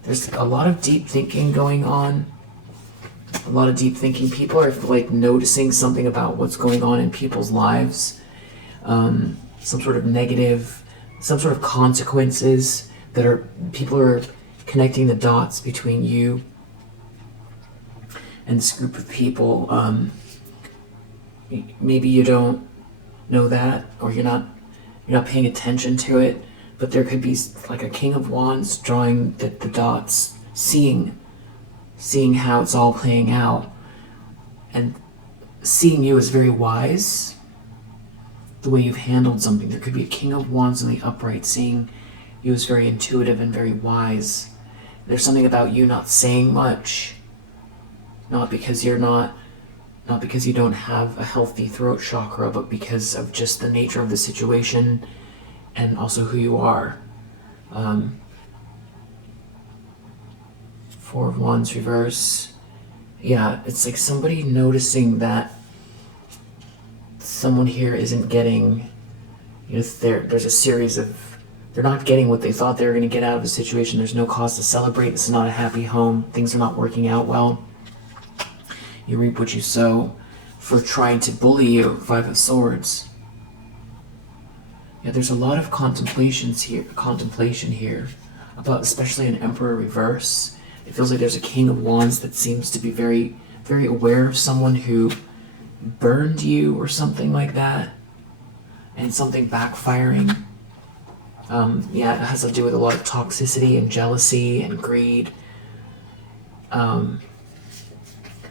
There's a lot of deep thinking going on. A lot of deep thinking. People are like noticing something about what's going on in people's lives. Some sort of negative, some sort of consequences people are connecting the dots between you and this group of people. Maybe you don't know that, or you're not paying attention to it, but there could be like a King of Wands drawing the dots, seeing how it's all playing out, and seeing you as very wise, the way you've handled something. There could be a King of Wands in the upright, seeing you as very intuitive and very wise. There's something about you not saying much, not because you don't have a healthy throat chakra, but because of just the nature of the situation and also who you are. Four of Wands reverse. Yeah, it's like somebody noticing that someone here isn't getting, there's a series of, they're not getting what they thought they were going to get out of the situation. There's no cause to celebrate. This is not a happy home. Things are not working out well. You reap what you sow for trying to bully you. Five of Swords. Yeah, there's a lot of contemplation here about especially an Emperor reverse. It feels like there's a King of Wands that seems to be very, very aware of someone who burned you or something like that, and something backfiring. Yeah, it has to do with a lot of toxicity and jealousy and greed.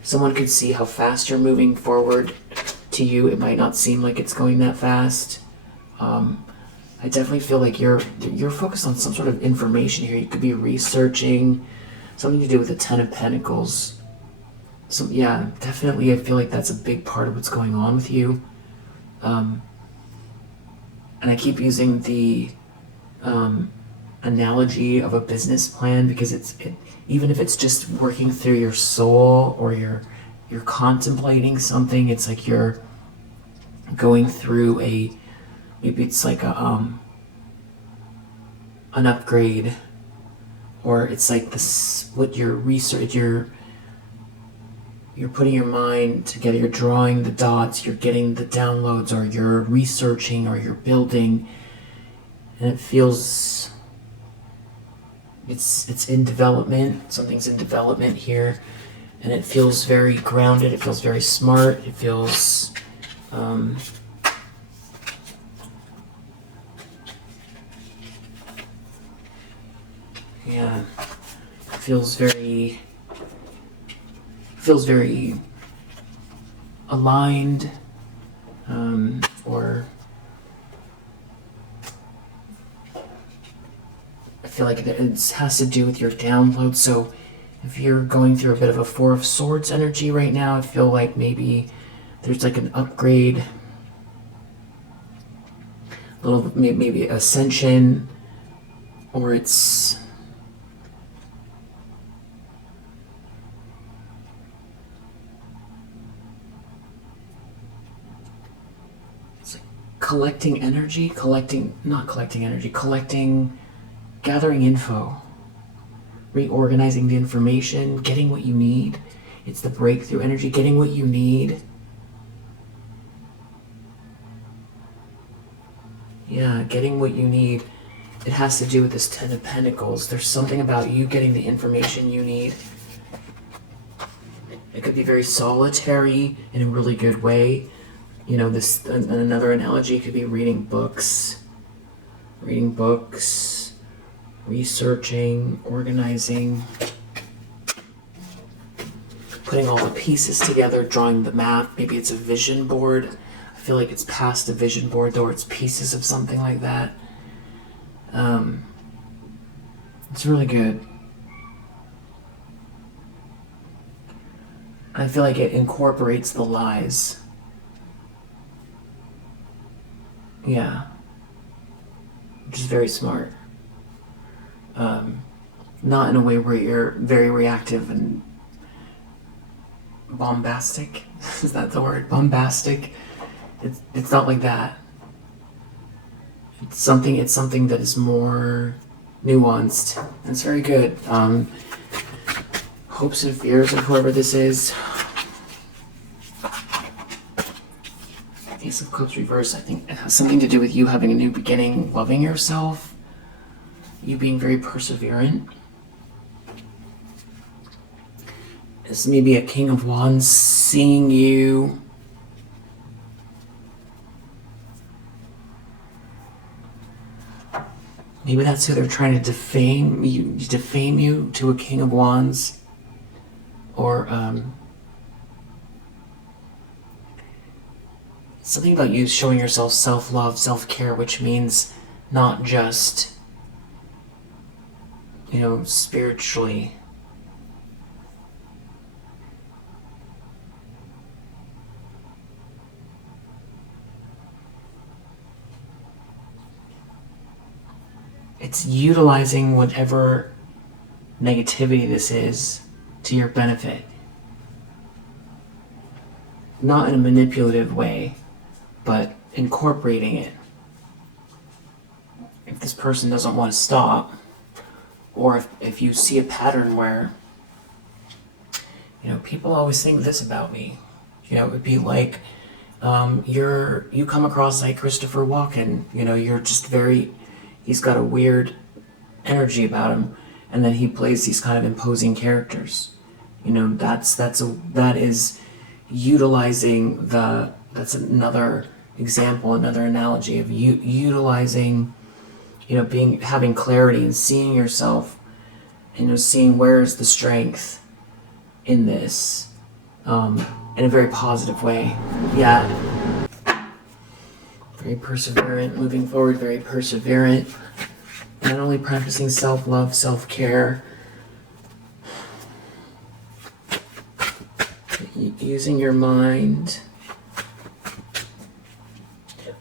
Someone could see how fast you're moving forward. To you, it might not seem like it's going that fast. I definitely feel like you're focused on some sort of information here. You could be researching something to do with the Ten of Pentacles. So yeah, definitely I feel like that's a big part of what's going on with you. And I keep using the analogy of a business plan because even if it's just working through your soul, or you're contemplating something, it's like you're going through maybe it's like an upgrade, or it's like this, what you're putting your mind together, you're drawing the dots, you're getting the downloads, or you're researching, or you're building, and it feels it's in development. Something's in development here, and it feels very grounded. It feels very smart. It feels yeah, it feels very aligned, or I feel like it has to do with your download. So if you're going through a bit of a Four of Swords energy right now, I feel like maybe there's like an upgrade, a little maybe ascension, or it's like collecting energy, gathering info, reorganizing the information, getting what you need. It's the breakthrough energy, getting what you need. Yeah, getting what you need. It has to do with this Ten of Pentacles. There's something about you getting the information you need. It could be very solitary in a really good way. You know, this another analogy could be reading books, researching, organizing, putting all the pieces together, drawing the map. Maybe it's a vision board. I feel like it's past a vision board, or it's pieces of something like that. It's really good. I feel like it incorporates the lies. Yeah. Which is very smart. Not in a way where you're very reactive and bombastic. Is that the word? Bombastic? It's not like that. It's something that is more nuanced. It's very good. Hopes and fears of whoever this is. Ace of Cups reverse, I think it has something to do with you having a new beginning, loving yourself, you being very perseverant. This may be a King of Wands seeing you. Maybe that's who they're trying to defame you to a King of Wands. Or something about you showing yourself self-love, self-care, which means not just, spiritually. It's utilizing whatever negativity this is to your benefit. Not in a manipulative way, but incorporating it. If this person doesn't want to stop, or if you see a pattern where, people always think this about me. It would be like, you come across like Christopher Walken, you're just he's got a weird energy about him, and then he plays these kind of imposing characters. That is utilizing that's another example, another analogy of utilizing, having clarity and seeing yourself, seeing where's the strength in this, in a very positive way. Yeah. Very perseverant, moving forward, very perseverant. Not only practicing self-love, self-care, using your mind,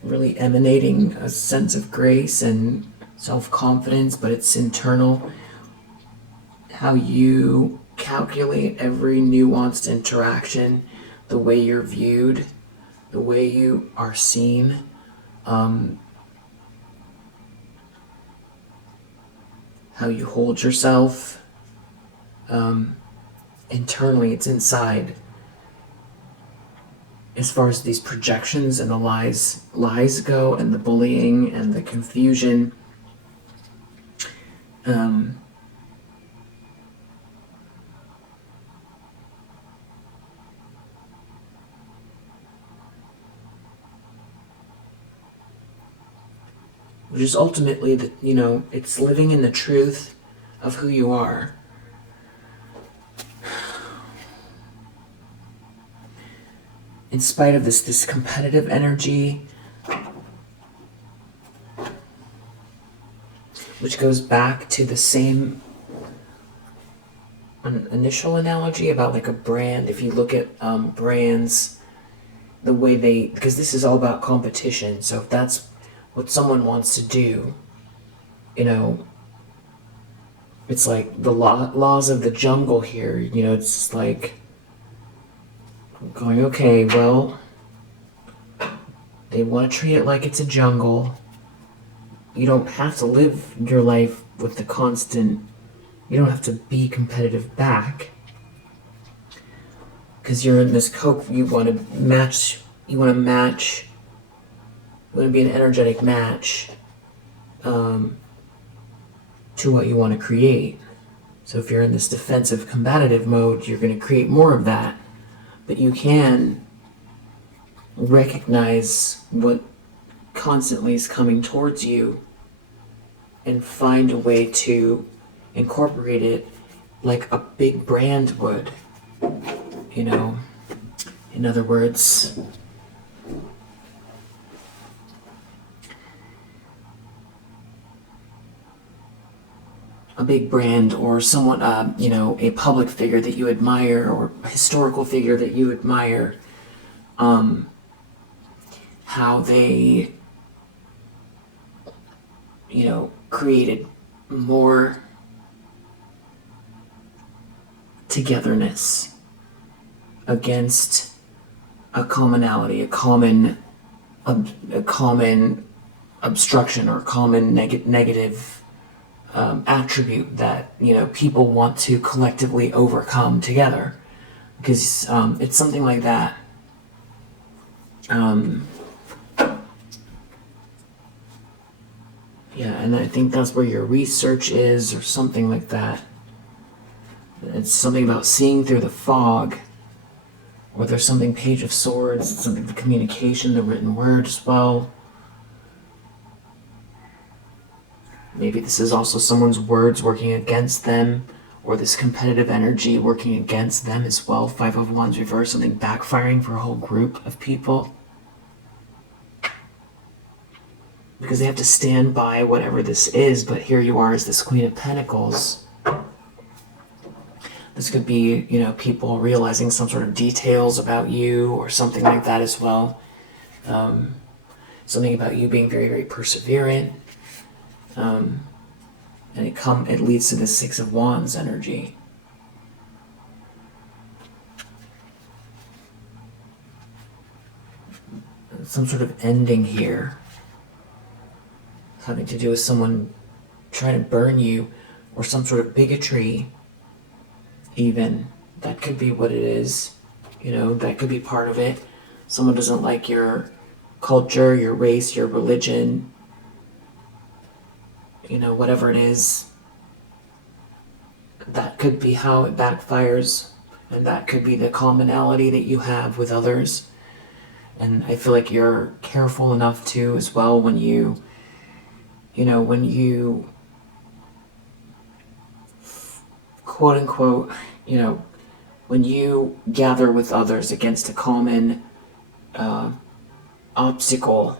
really emanating a sense of grace and self-confidence, but it's internal. How you calculate every nuanced interaction, the way you're viewed, the way you are seen. How you hold yourself. Internally, it's inside. As far as these projections and the lies go, and the bullying and the confusion, which is ultimately the, you know, it's living in the truth of who you are. In spite of this competitive energy, which goes back to the same initial analogy about like a brand. If you look at brands, the way they, because this is all about competition, so if that's what someone wants to do, you know, it's like the laws of the jungle here, you know, it's like going, okay, well, they want to treat it like it's a jungle. You don't have to live your life with the constant, you don't have to be competitive back. Because you're in this you want to match, you want to be an energetic match to what you want to create. So if you're in this defensive combative mode, you're going to create more of that. But you can recognize what constantly is coming towards you and find a way to incorporate it like a big brand would. You know, in other words, a big brand or someone, you know, a public figure that you admire or a historical figure that you admire, how they, you know, created more togetherness against a commonality, a common obstruction or common negative attribute that, you know, people want to collectively overcome together, because it's something like that. Yeah, and I think that's where your research is, or something like that. It's something about seeing through the fog, or there's something Page of Swords, something the communication, the written word as well. Maybe this is also someone's words working against them, or this competitive energy working against them as well. Five of Wands reverse, something backfiring for a whole group of people. Because they have to stand by whatever this is, but here you are as this Queen of Pentacles. This could be, you know, people realizing some sort of details about you or something like that as well. Something about you being very, very perseverant. And it leads to the Six of Wands energy. Some sort of ending here, having to do with someone trying to burn you, or some sort of bigotry even. That could be what it is. You know, that could be part of it. Someone doesn't like your culture, your race, your religion, you know, whatever it is. That could be how it backfires, and that could be the commonality that you have with others. And I feel like you're careful enough to as well when you know, when you quote unquote, you know, when you gather with others against a common obstacle,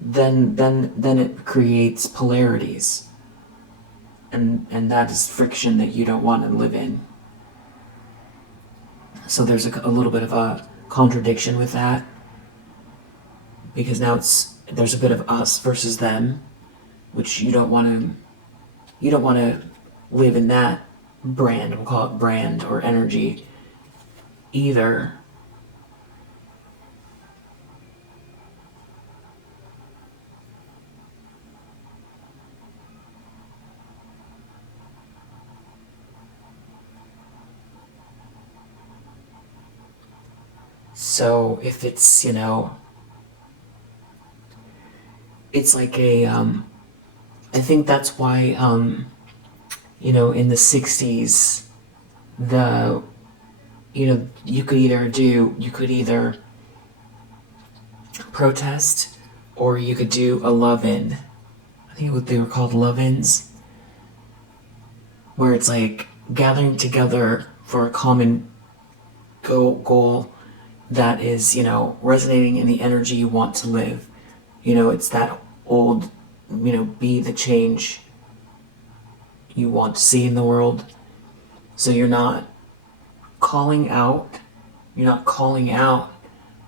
then it creates polarities, and that is friction that you don't want to live in. So there's a little bit of a contradiction with that, because now there's a bit of us versus them, which you don't want to live in that brand, we'll call it brand or energy either. So if it's, you know, it's like I think that's why, you know, in the 60s, you know, you could either protest or you could do a love-in. I think what they were called love-ins, where it's like gathering together for a common goal that is, resonating in the energy you want to live. It's that old, be the change you want to see in the world. So you're not calling out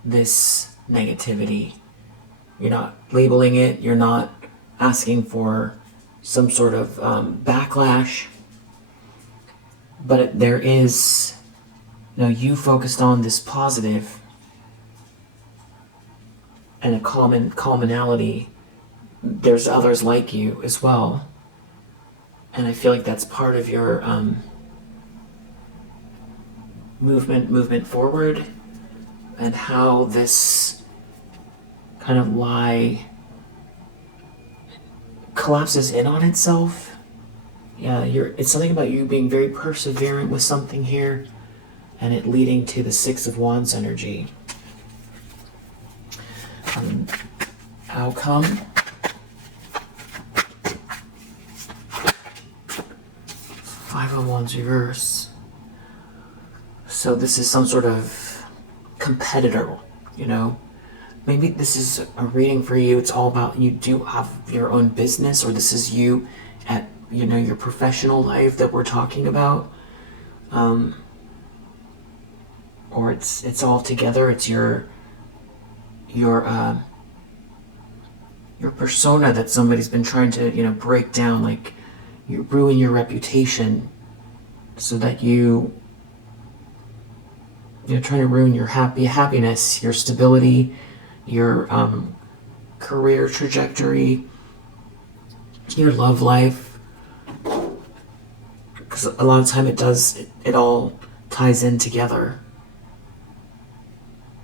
this negativity. You're not labeling it. You're not asking for some sort of backlash. But there is, you focused on this positive and a commonality. There's others like you as well. And I feel like that's part of your movement forward, and how this kind of lie collapses in on itself. Yeah, it's something about you being very perseverant with something here, and it leading to the Six of Wands energy. Outcome. Five of Wands reverse. So this is some sort of competitor, Maybe this is a reading for you. It's all about, you do have your own business, or this is you at, your professional life that we're talking about. Or it's all together. It's your persona that somebody's been trying to, break down, like you ruin your reputation so that you're trying to ruin your happiness, your stability, your career trajectory, your love life. Because a lot of time it all ties in together.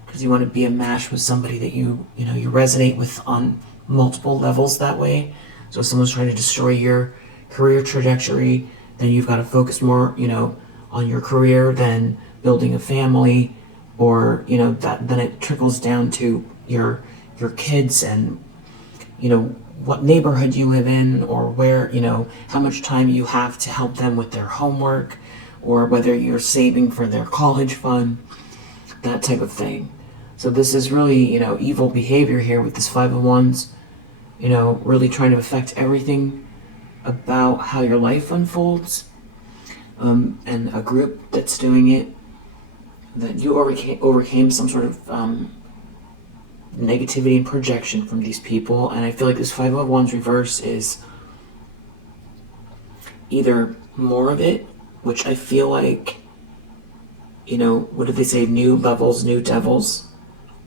Because you want to be a match with somebody that you resonate with on multiple levels that way. So if someone's trying to destroy your career trajectory, then you've got to focus more, on your career than building a family, or that then it trickles down to your kids and what neighborhood you live in, or where how much time you have to help them with their homework, or whether you're saving for their college fund, that type of thing. So this is really evil behavior here with this Five of Wands, really trying to affect everything about how your life unfolds, and a group that's doing it, that you overcame some sort of negativity and projection from these people. And I feel like this Five of Wands reverse is either more of it, which I feel like, what did they say, new levels, new devils,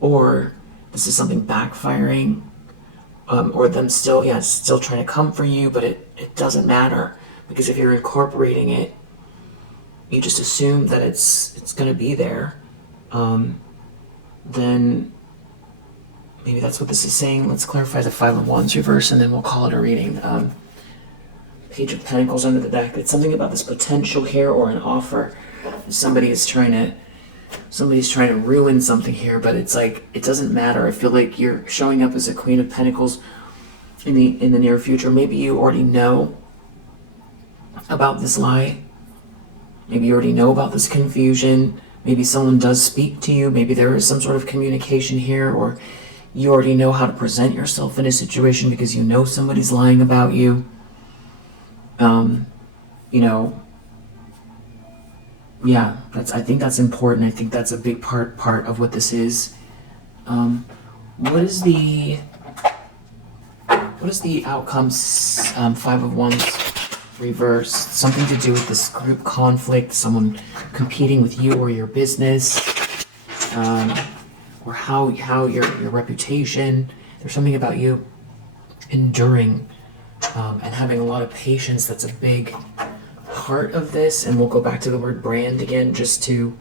or this is something backfiring, or them still trying to come for you, but it doesn't matter, because if you're incorporating it, you just assume that it's going to be there, then maybe that's what this is saying. Let's clarify the Five of Wands reverse, and then we'll call it a reading. Page of Pentacles under the deck. It's something about this potential here, or an offer. Somebody's trying to ruin something here, but it's like, it doesn't matter. I feel like you're showing up as a Queen of Pentacles in the near future. Maybe you already know about this lie. Maybe you already know about this confusion. Maybe someone does speak to you. Maybe there is some sort of communication here, or you already know how to present yourself in a situation because you know somebody's lying about you. Yeah, I think that's important. I think that's a big part of what this is. What is the outcome? Five of Wands reverse. Something to do with this group conflict, someone competing with you or your business, or how your reputation. There's something about you enduring and having a lot of patience. That's a big part of this, and we'll go back to the word brand again, just to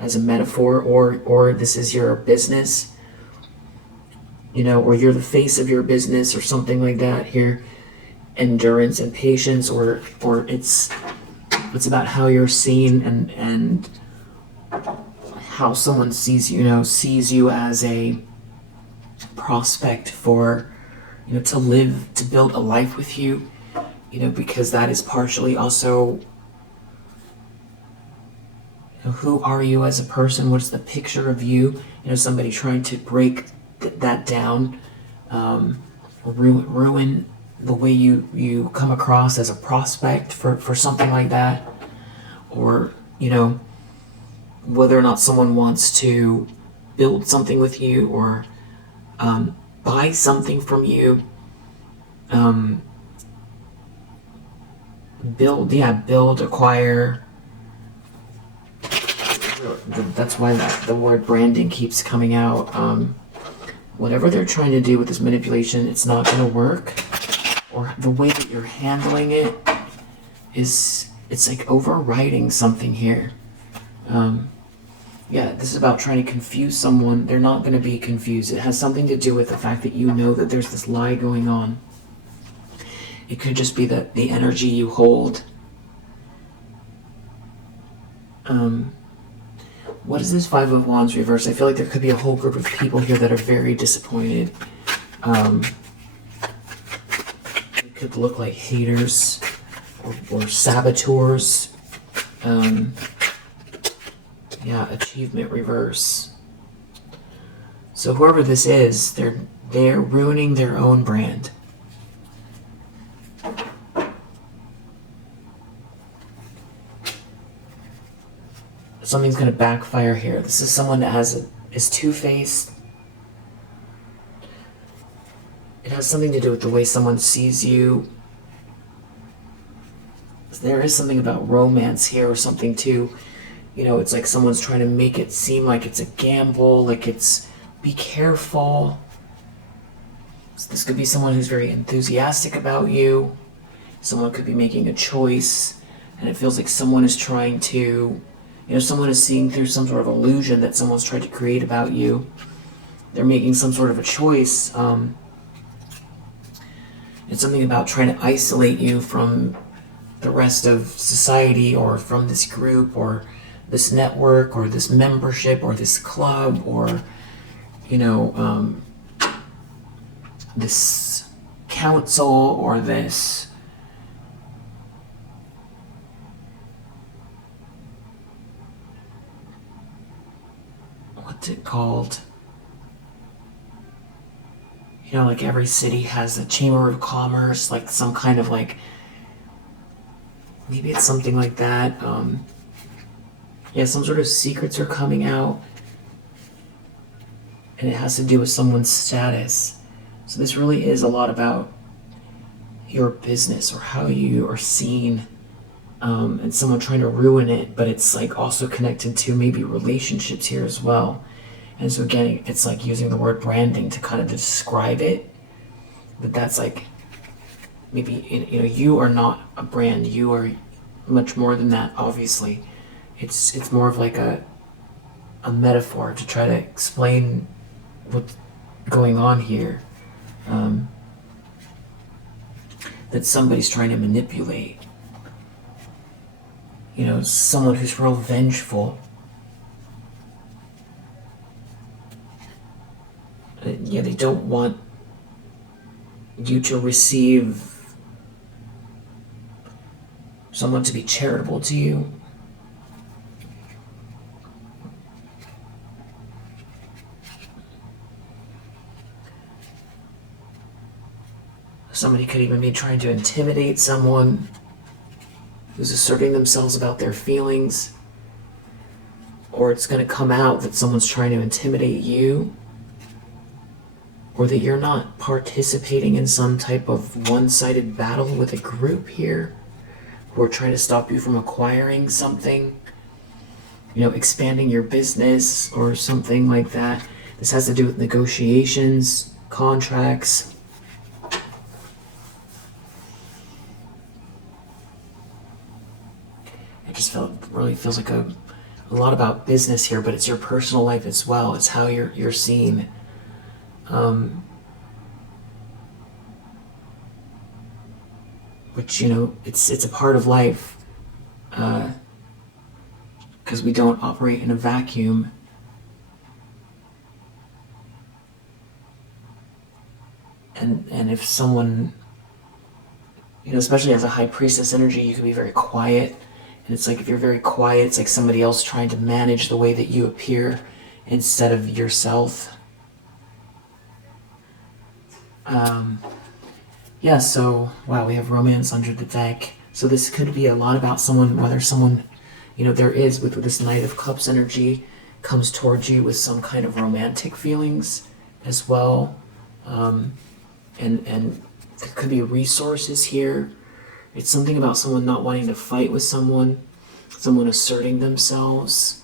as a metaphor, or this is your business, or you're the face of your business or something like that here. Endurance and patience, or it's about how you're seen and how someone sees you, sees you as a prospect for, to live, to build a life with you, because that is partially also, who are you as a person? What's the picture of you? Somebody trying to break that down, ruin the way you come across as a prospect for something like that, or whether or not someone wants to build something with you, or buy something from you, build, acquire. That's why the word branding keeps coming out. Whatever they're trying to do with this manipulation, it's not going to work. Or the way that you're handling it it's like overriding something here. This is about trying to confuse someone. They're not going to be confused. It has something to do with the fact that you know that there's this lie going on. It could just be the energy you hold. What is this Five of Wands reverse? I feel like there could be a whole group of people here that are very disappointed. It could look like haters or saboteurs. Achievement reverse. So whoever this is, they're ruining their own brand. Something's going to backfire here. This is someone that is two-faced. It has something to do with the way someone sees you. There is something about romance here or something too. It's like someone's trying to make it seem like it's a gamble, like it's be careful. So this could be someone who's very enthusiastic about you. Someone could be making a choice, and it feels like someone is trying to, someone is seeing through some sort of illusion that someone's tried to create about you. They're making some sort of a choice. It's something about trying to isolate you from the rest of society, or from this group, or this network, or this membership, or this club, or this council, or this what's it called? Like every city has a chamber of commerce, like some kind of like, maybe it's something like that. Some sort of secrets are coming out, and it has to do with someone's status. So this really is a lot about your business, or how you are seen, and someone trying to ruin it, but it's like also connected to maybe relationships here as well. And so again, it's like using the word branding to kind of describe it, but that's like, maybe, you are not a brand, you are much more than that, obviously. It's more of like a metaphor to try to explain what's going on here, that somebody's trying to manipulate. Someone who's real vengeful. They don't want you to receive someone to be charitable to you. Somebody could even be trying to intimidate someone who's asserting themselves about their feelings. Or it's going to come out that someone's trying to intimidate you. Or that you're not participating in some type of one-sided battle with a group here, who are trying to stop you from acquiring something, expanding your business or something like that. This has to do with negotiations, contracts. It just really feels like a lot about business here, but it's your personal life as well. It's how you're seen. Which, it's a part of life, because we don't operate in a vacuum. if someone, especially as a high priestess energy, you can be very quiet. And it's like if you're very quiet, it's like somebody else trying to manage the way that you appear instead of yourself. Yeah, so, wow, we have romance under the deck. So this could be a lot about someone, whether someone, there is, with this Knight of Cups energy, comes towards you with some kind of romantic feelings as well. And there could be resources here. It's something about someone not wanting to fight with someone asserting themselves,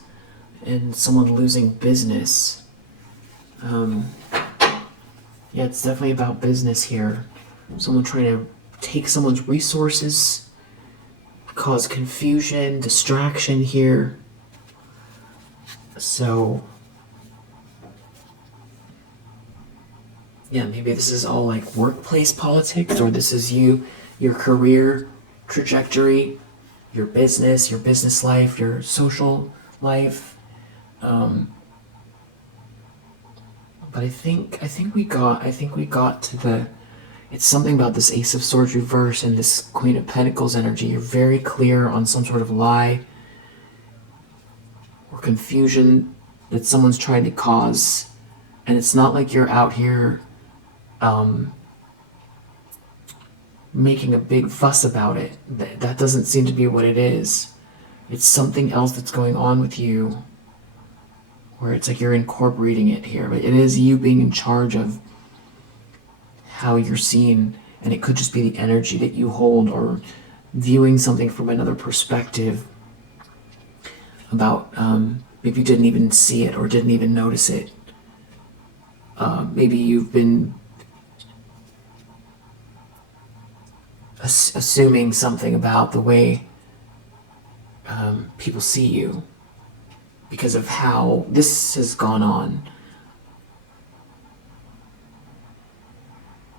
and someone losing business. Yeah, it's definitely about business here. Someone trying to take someone's resources, cause confusion, distraction here. So, yeah, maybe this is all like workplace politics, or this is your career trajectory, your business life, your social life. But I think we got to the. It's something about this Ace of Swords reverse and this Queen of Pentacles energy. You're very clear on some sort of lie or confusion that someone's trying to cause, and it's not like you're out here making a big fuss about it. That doesn't seem to be what it is. It's something else that's going on with you, where it's like you're incorporating it here, but it is you being in charge of how you're seen, and it could just be the energy that you hold, or viewing something from another perspective about, maybe you didn't even see it or didn't even notice it. Maybe you've been assuming something about the way people see you because of how this has gone on.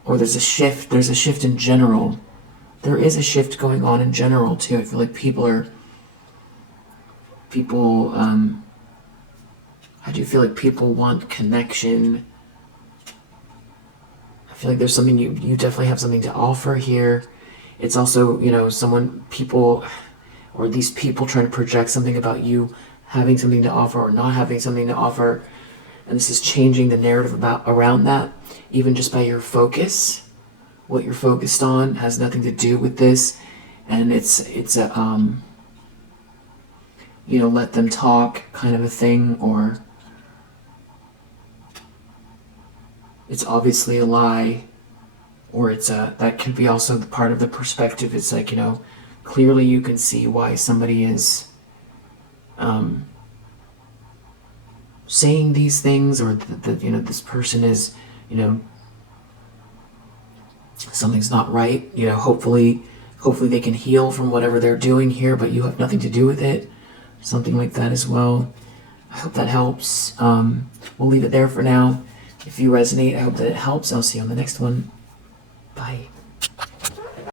Or there's a shift in general. There is a shift going on in general too. I feel like I do feel like people want connection. I feel like there's something you definitely have something to offer here. It's also, or these people trying to project something about you having something to offer or not having something to offer. And this is changing the narrative around that, even just by your focus. What you're focused on has nothing to do with this. And it's a, let them talk kind of a thing, or it's obviously a lie, or that could be also the part of the perspective. It's like, clearly you can see why somebody is saying these things, or this person is, something's not right. Hopefully they can heal from whatever they're doing here, but you have nothing to do with it. Something like that as well. I hope that helps. We'll leave it there for now. If you resonate, I hope that it helps. I'll see you on the next one. Bye.